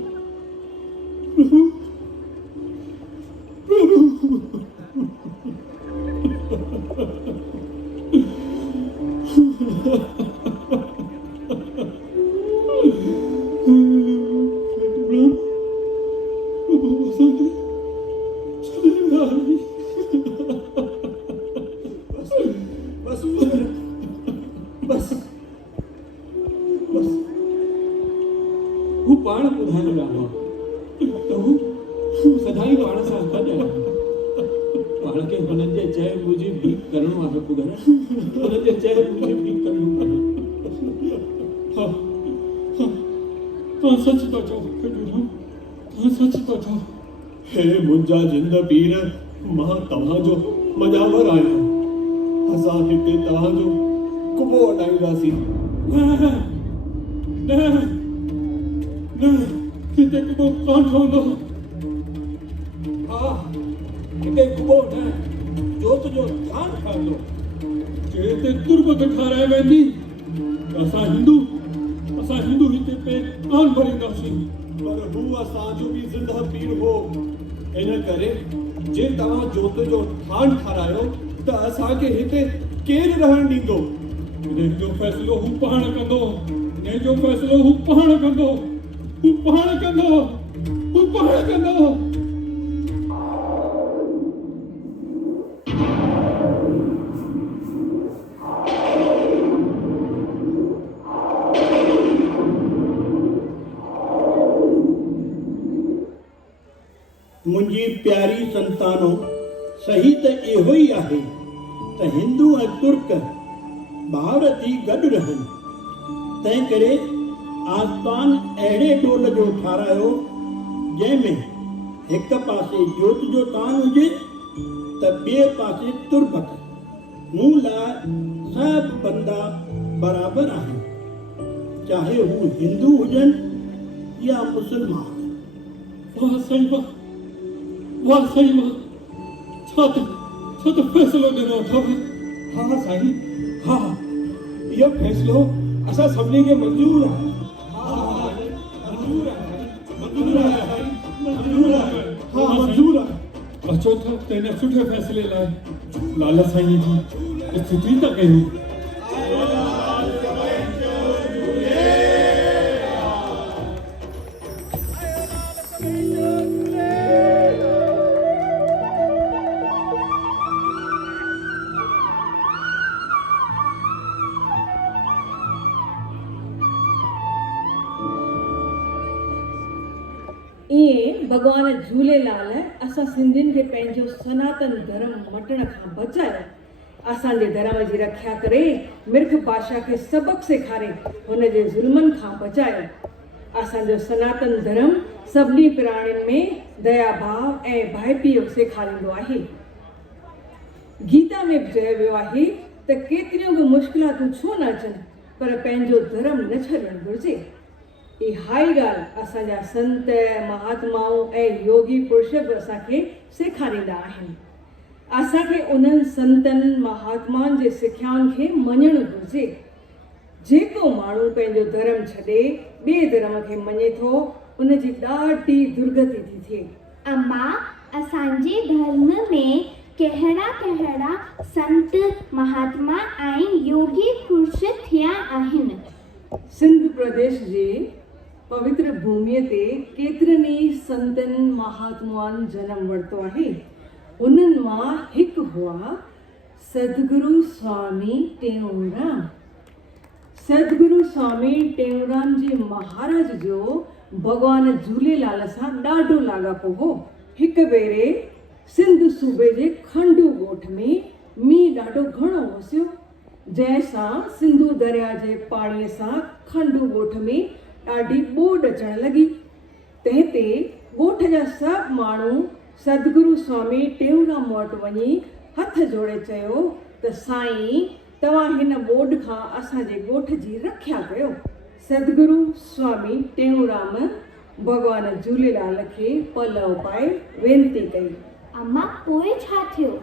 मुंहिंजा जिंद पीर मां तव्हांजो मजावर आहियां। असां हिते तव्हांजो कुबो अॾाईंदासीं। न हिते कुबो कान ठहंदो। हा हिते कुबो न जोत जो ध्यानु ठहंदो। जे हिते तुर्बत ठाराए वेंदी असां हिंदू हिते पेट कान भरींदासीं। पर हू असांजो बि ज़िंदा पीर हो। इन करे जे तव्हां जोत जो ठान ठारायो त असांखे हिते केरु रहण ॾींदो? इन जो फ़ैसिलो हू पाण कंदो। इन जो फ़ैसिलो हू पाण कंदो। हू पाण कंदो। हू पाण कंदो। मुंहिंजी प्यारी संतानो, सही त इहो ई आहे त हिंदू ऐं तुर्क भाउर थी गॾु रहनि। तंहिं करे आसपान अहिड़े डोल जो ठारायो जंहिंमें हिक पासे जोत जो तान हुजे त ॿिए पासे तुरबत। मूं लाइ सभु बंदा बराबरि आहिनि, चाहे हू हिंदू हुजनि या मुस्लमान। वाह साईं वाह, वाह साईं वाह, छा त फ़ैसिलो ॾिनो अथव। हाँ साईं, हाँ इहो फ़ैसिलो असां सभिनी खे मंज़ूर आहे। हाँ मंज़ूर आहे। अचो था त हिन सुठे फ़ैसिले लाइ लाल साईं जी स्तुति था कयूं। ईअं भॻवान झूलेलाल असां सिंधियुनि खे पंहिंजो सनातन धर्म मटण खां बचायो, असांजे धर्म जी रक्षा करे, मिर्ख बादशाह खे सबक़ सेखारे हुन जे ज़ुल्मनि खां बचायो। असांजो सनातन धर्म सभिनी प्राणियुनि में दया भाव ऐं भाइपीअ सेखारींदो आहे। गीता में बि चयो वियो आहे त केतिरियूं बि मुश्किलातूं छो न अचनि, पर पंहिंजो धर्म न छॾणु घुरिजे। इहा ई ॻाल्हि असांजा संत महात्माऊं ऐं योगी पुरुष बि असांखे सेखारींदा आहिनि। असांखे उन्हनि संतनि महात्माउनि जे सिखियाउनि खे मञणु घुरिजे। जेको माण्हू पंहिंजो धर्म छॾे ॿिए धर्म खे मञे थो, उनजी ॾाढी दुर्गति थी थिए। अम्मा, असांजे धर्म में कहिड़ा कहिड़ा संत महात्मा ऐं योगी पुरुष थिया आहिनि। सिंध प्रदेश जे पवित्र भूमीअ ते केतिरनि ई संतनि महात्माउनि जनम वरितो आहे। उन्हनि मां हिकु हुआ सदगुरु स्वामी टेऊंराम। सदगुरु स्वामी टेऊंराम जी महाराज जो भॻवान झूलेलाल सां ॾाढो लाॻापो हो। हिकु भेरे सिंध सूबे जे खंडू ॻोठ में मींहुं ॾाढो घणो वसियो, जंहिंसां सिंधू दरिया जे पाणीअ सां खंडू ॻोठ में ॾाढी ॿोॾ अचणु लॻी। तंहिं ते ॻोठ जा सभु माण्हू सदगुरु स्वामी टेऊंराम वटि वञी हथ जोड़े चयो त साईं, तव्हां हिन ॿोॾ खां असांजे ॻोठ जी रक्षा कयो। सदगुरु स्वामी टेऊंराम भॻवान झूलेलाल खे पलव पाए वेनती कई। अम्मा, पोइ छा थियो?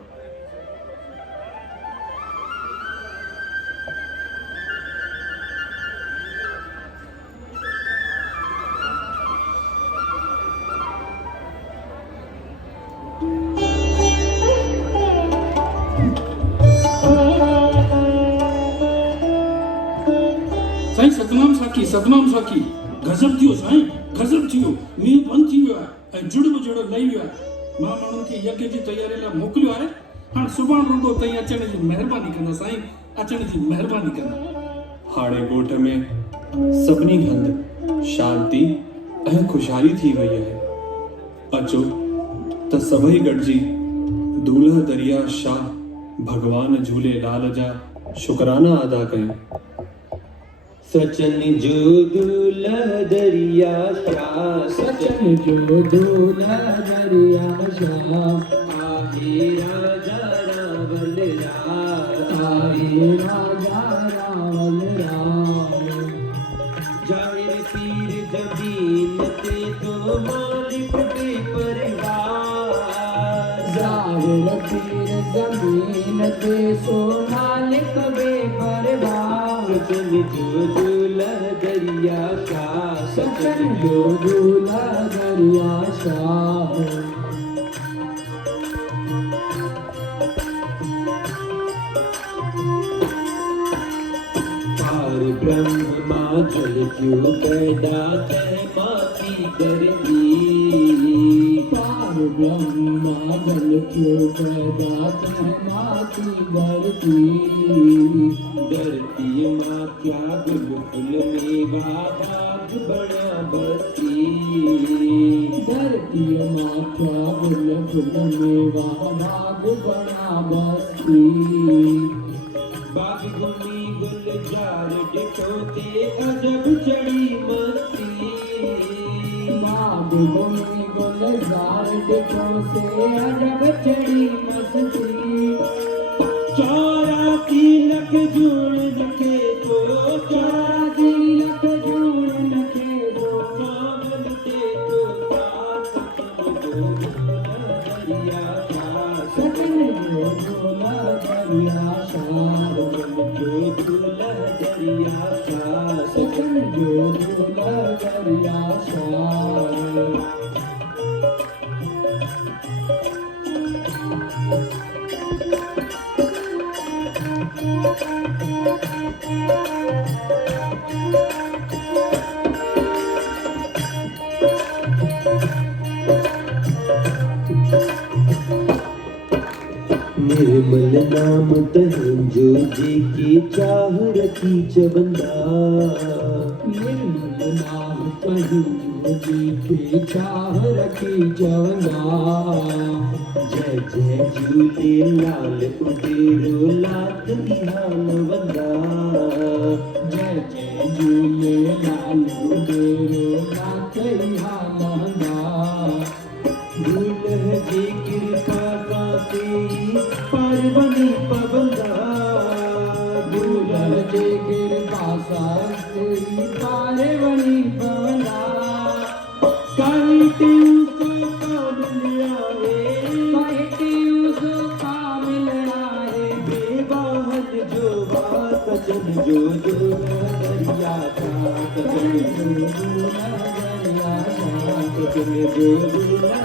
साईं सतनाम साखी, गज़ब थियो साईं, गज़ब थियो। मींहुं बंदि थी वियो आहे ऐं जुड़ बि जहिड़ो लही वियो आहे। मां माण्हुनि खे यज्ञ जी तयारी लाइ मोकिलियो आहे। हाणे सुभाणे रुगो तई अचण जी महिरबानी कंदा साईं, अचण जी महिरबानी कंदा। हाणे ॻोठ में सभिनी हंधि शांती ऐं ख़ुशहाली थी वई आहे। अचो त सभई गॾिजी दूल्हा दरिया शाह भॻवान झूलेलाल जा शुकराना अदा कयूं। सचन जो दूल्हा दरिया शाह, सचन जो दूल्हा दरिया शाह, आहे राजा रावल राज, आहे राजा रावल राज। जाहिर पीर जमीन ते तो मालिक बेपरवाह, जाहिर पीर जमीन ते सो मालिक बेपरवाह। सचन जो दूल्हा दरिया शाह, सचन जो दूल्हा दरिया शाह। पार ब्रह्म माँ जल क्यों पैदा है माती धरती, पार ब्रह्म माँ जल क्यों पैदा है माती धरती। धरती माँ क्या गुलफुल मेवा बाग बड़ा बस्ती, धरती माँ क्या गुलफुल मेवा बाग बड़ा बस्ती। बाग गुली गुलजार डिठो ते अजब चढ़ी मधुबनी गुलजार दिखो से अजब चढ़ी मस्ती। चौरासी लख जूड़ नखे को, चौरासी लख जूड़ नखे को, सावन ते तो साथ दरिया सार, सजन जो झूला दरिया सार, जो झूला दरिया सार, सजन जो झूला दरिया सार। निर्मल नाम तहंजो जी की चाह रखी चबंदा। निर्मल नाम तहंजो जी की चाह रखी चबंदा। जय जय झूले लाल उडेरो लात निहाल वंदा। जय जय झूले लाल उडेरो लात निहाल वंदा। दूल्हे जी कृपा तेरी पार्वनी पबंदा। दूल्हे जी कृपा तेरी पार्वनी पबंदा। कहते उसको कामिल आए, कहते उसको कामिल आए। बेबाहन जो बात जन जो दरिया का, जन जो दरिया का, जन जो दरिया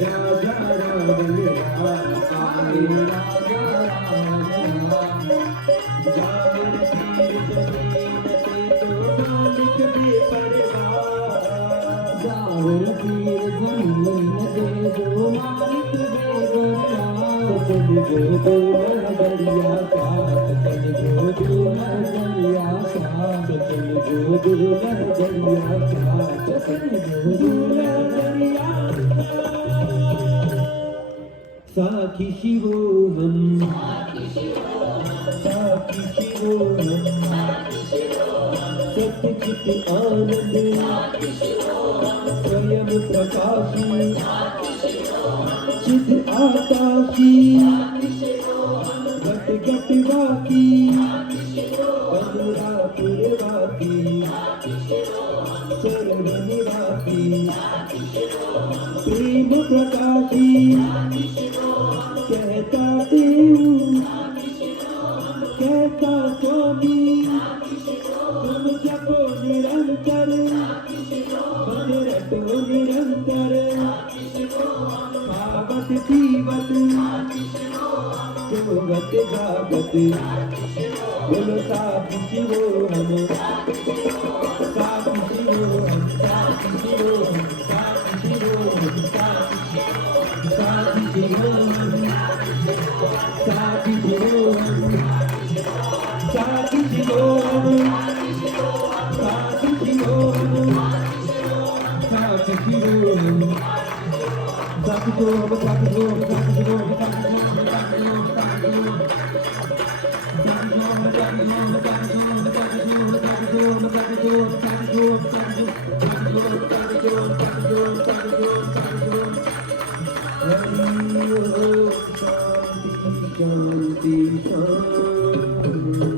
राजा रावण जावर पीर जमीन ते तो मालिक बेपरवाह। जावर पीर जमीन ते तो मालिक बेपरवाह। सजन जो दूल्हा दरिया का, सजन जो दूल्हा दरिया का, सजन जो दूल्हा दरिया का, सजन जो दूल्हा दरिया का। साखी शिवोहम, साखी शिवोहम, सत्यचित आनंद, स्वयं प्रकाशी, चिद आकाशी, घट घट वाकी, बंदुरापुर वाकी, सर्व निवासी, प्रेम प्रकाशी। कहता देव, कहता स्वामी, तुम जपो निरंतर, मन रटो निरंतर। पावत पीवत, सोवत जागत, बोलो साखी शिवोहम, साखी शिवोहम, साखी शिवोहम, साखी शिवोहम, साखी शिवोहम, साखी शिवोहम, साखी शिवोहम, साखी शिवोहम, साखी शिवोहम, साखी शिवोहम, साखी शांति शांति शांति।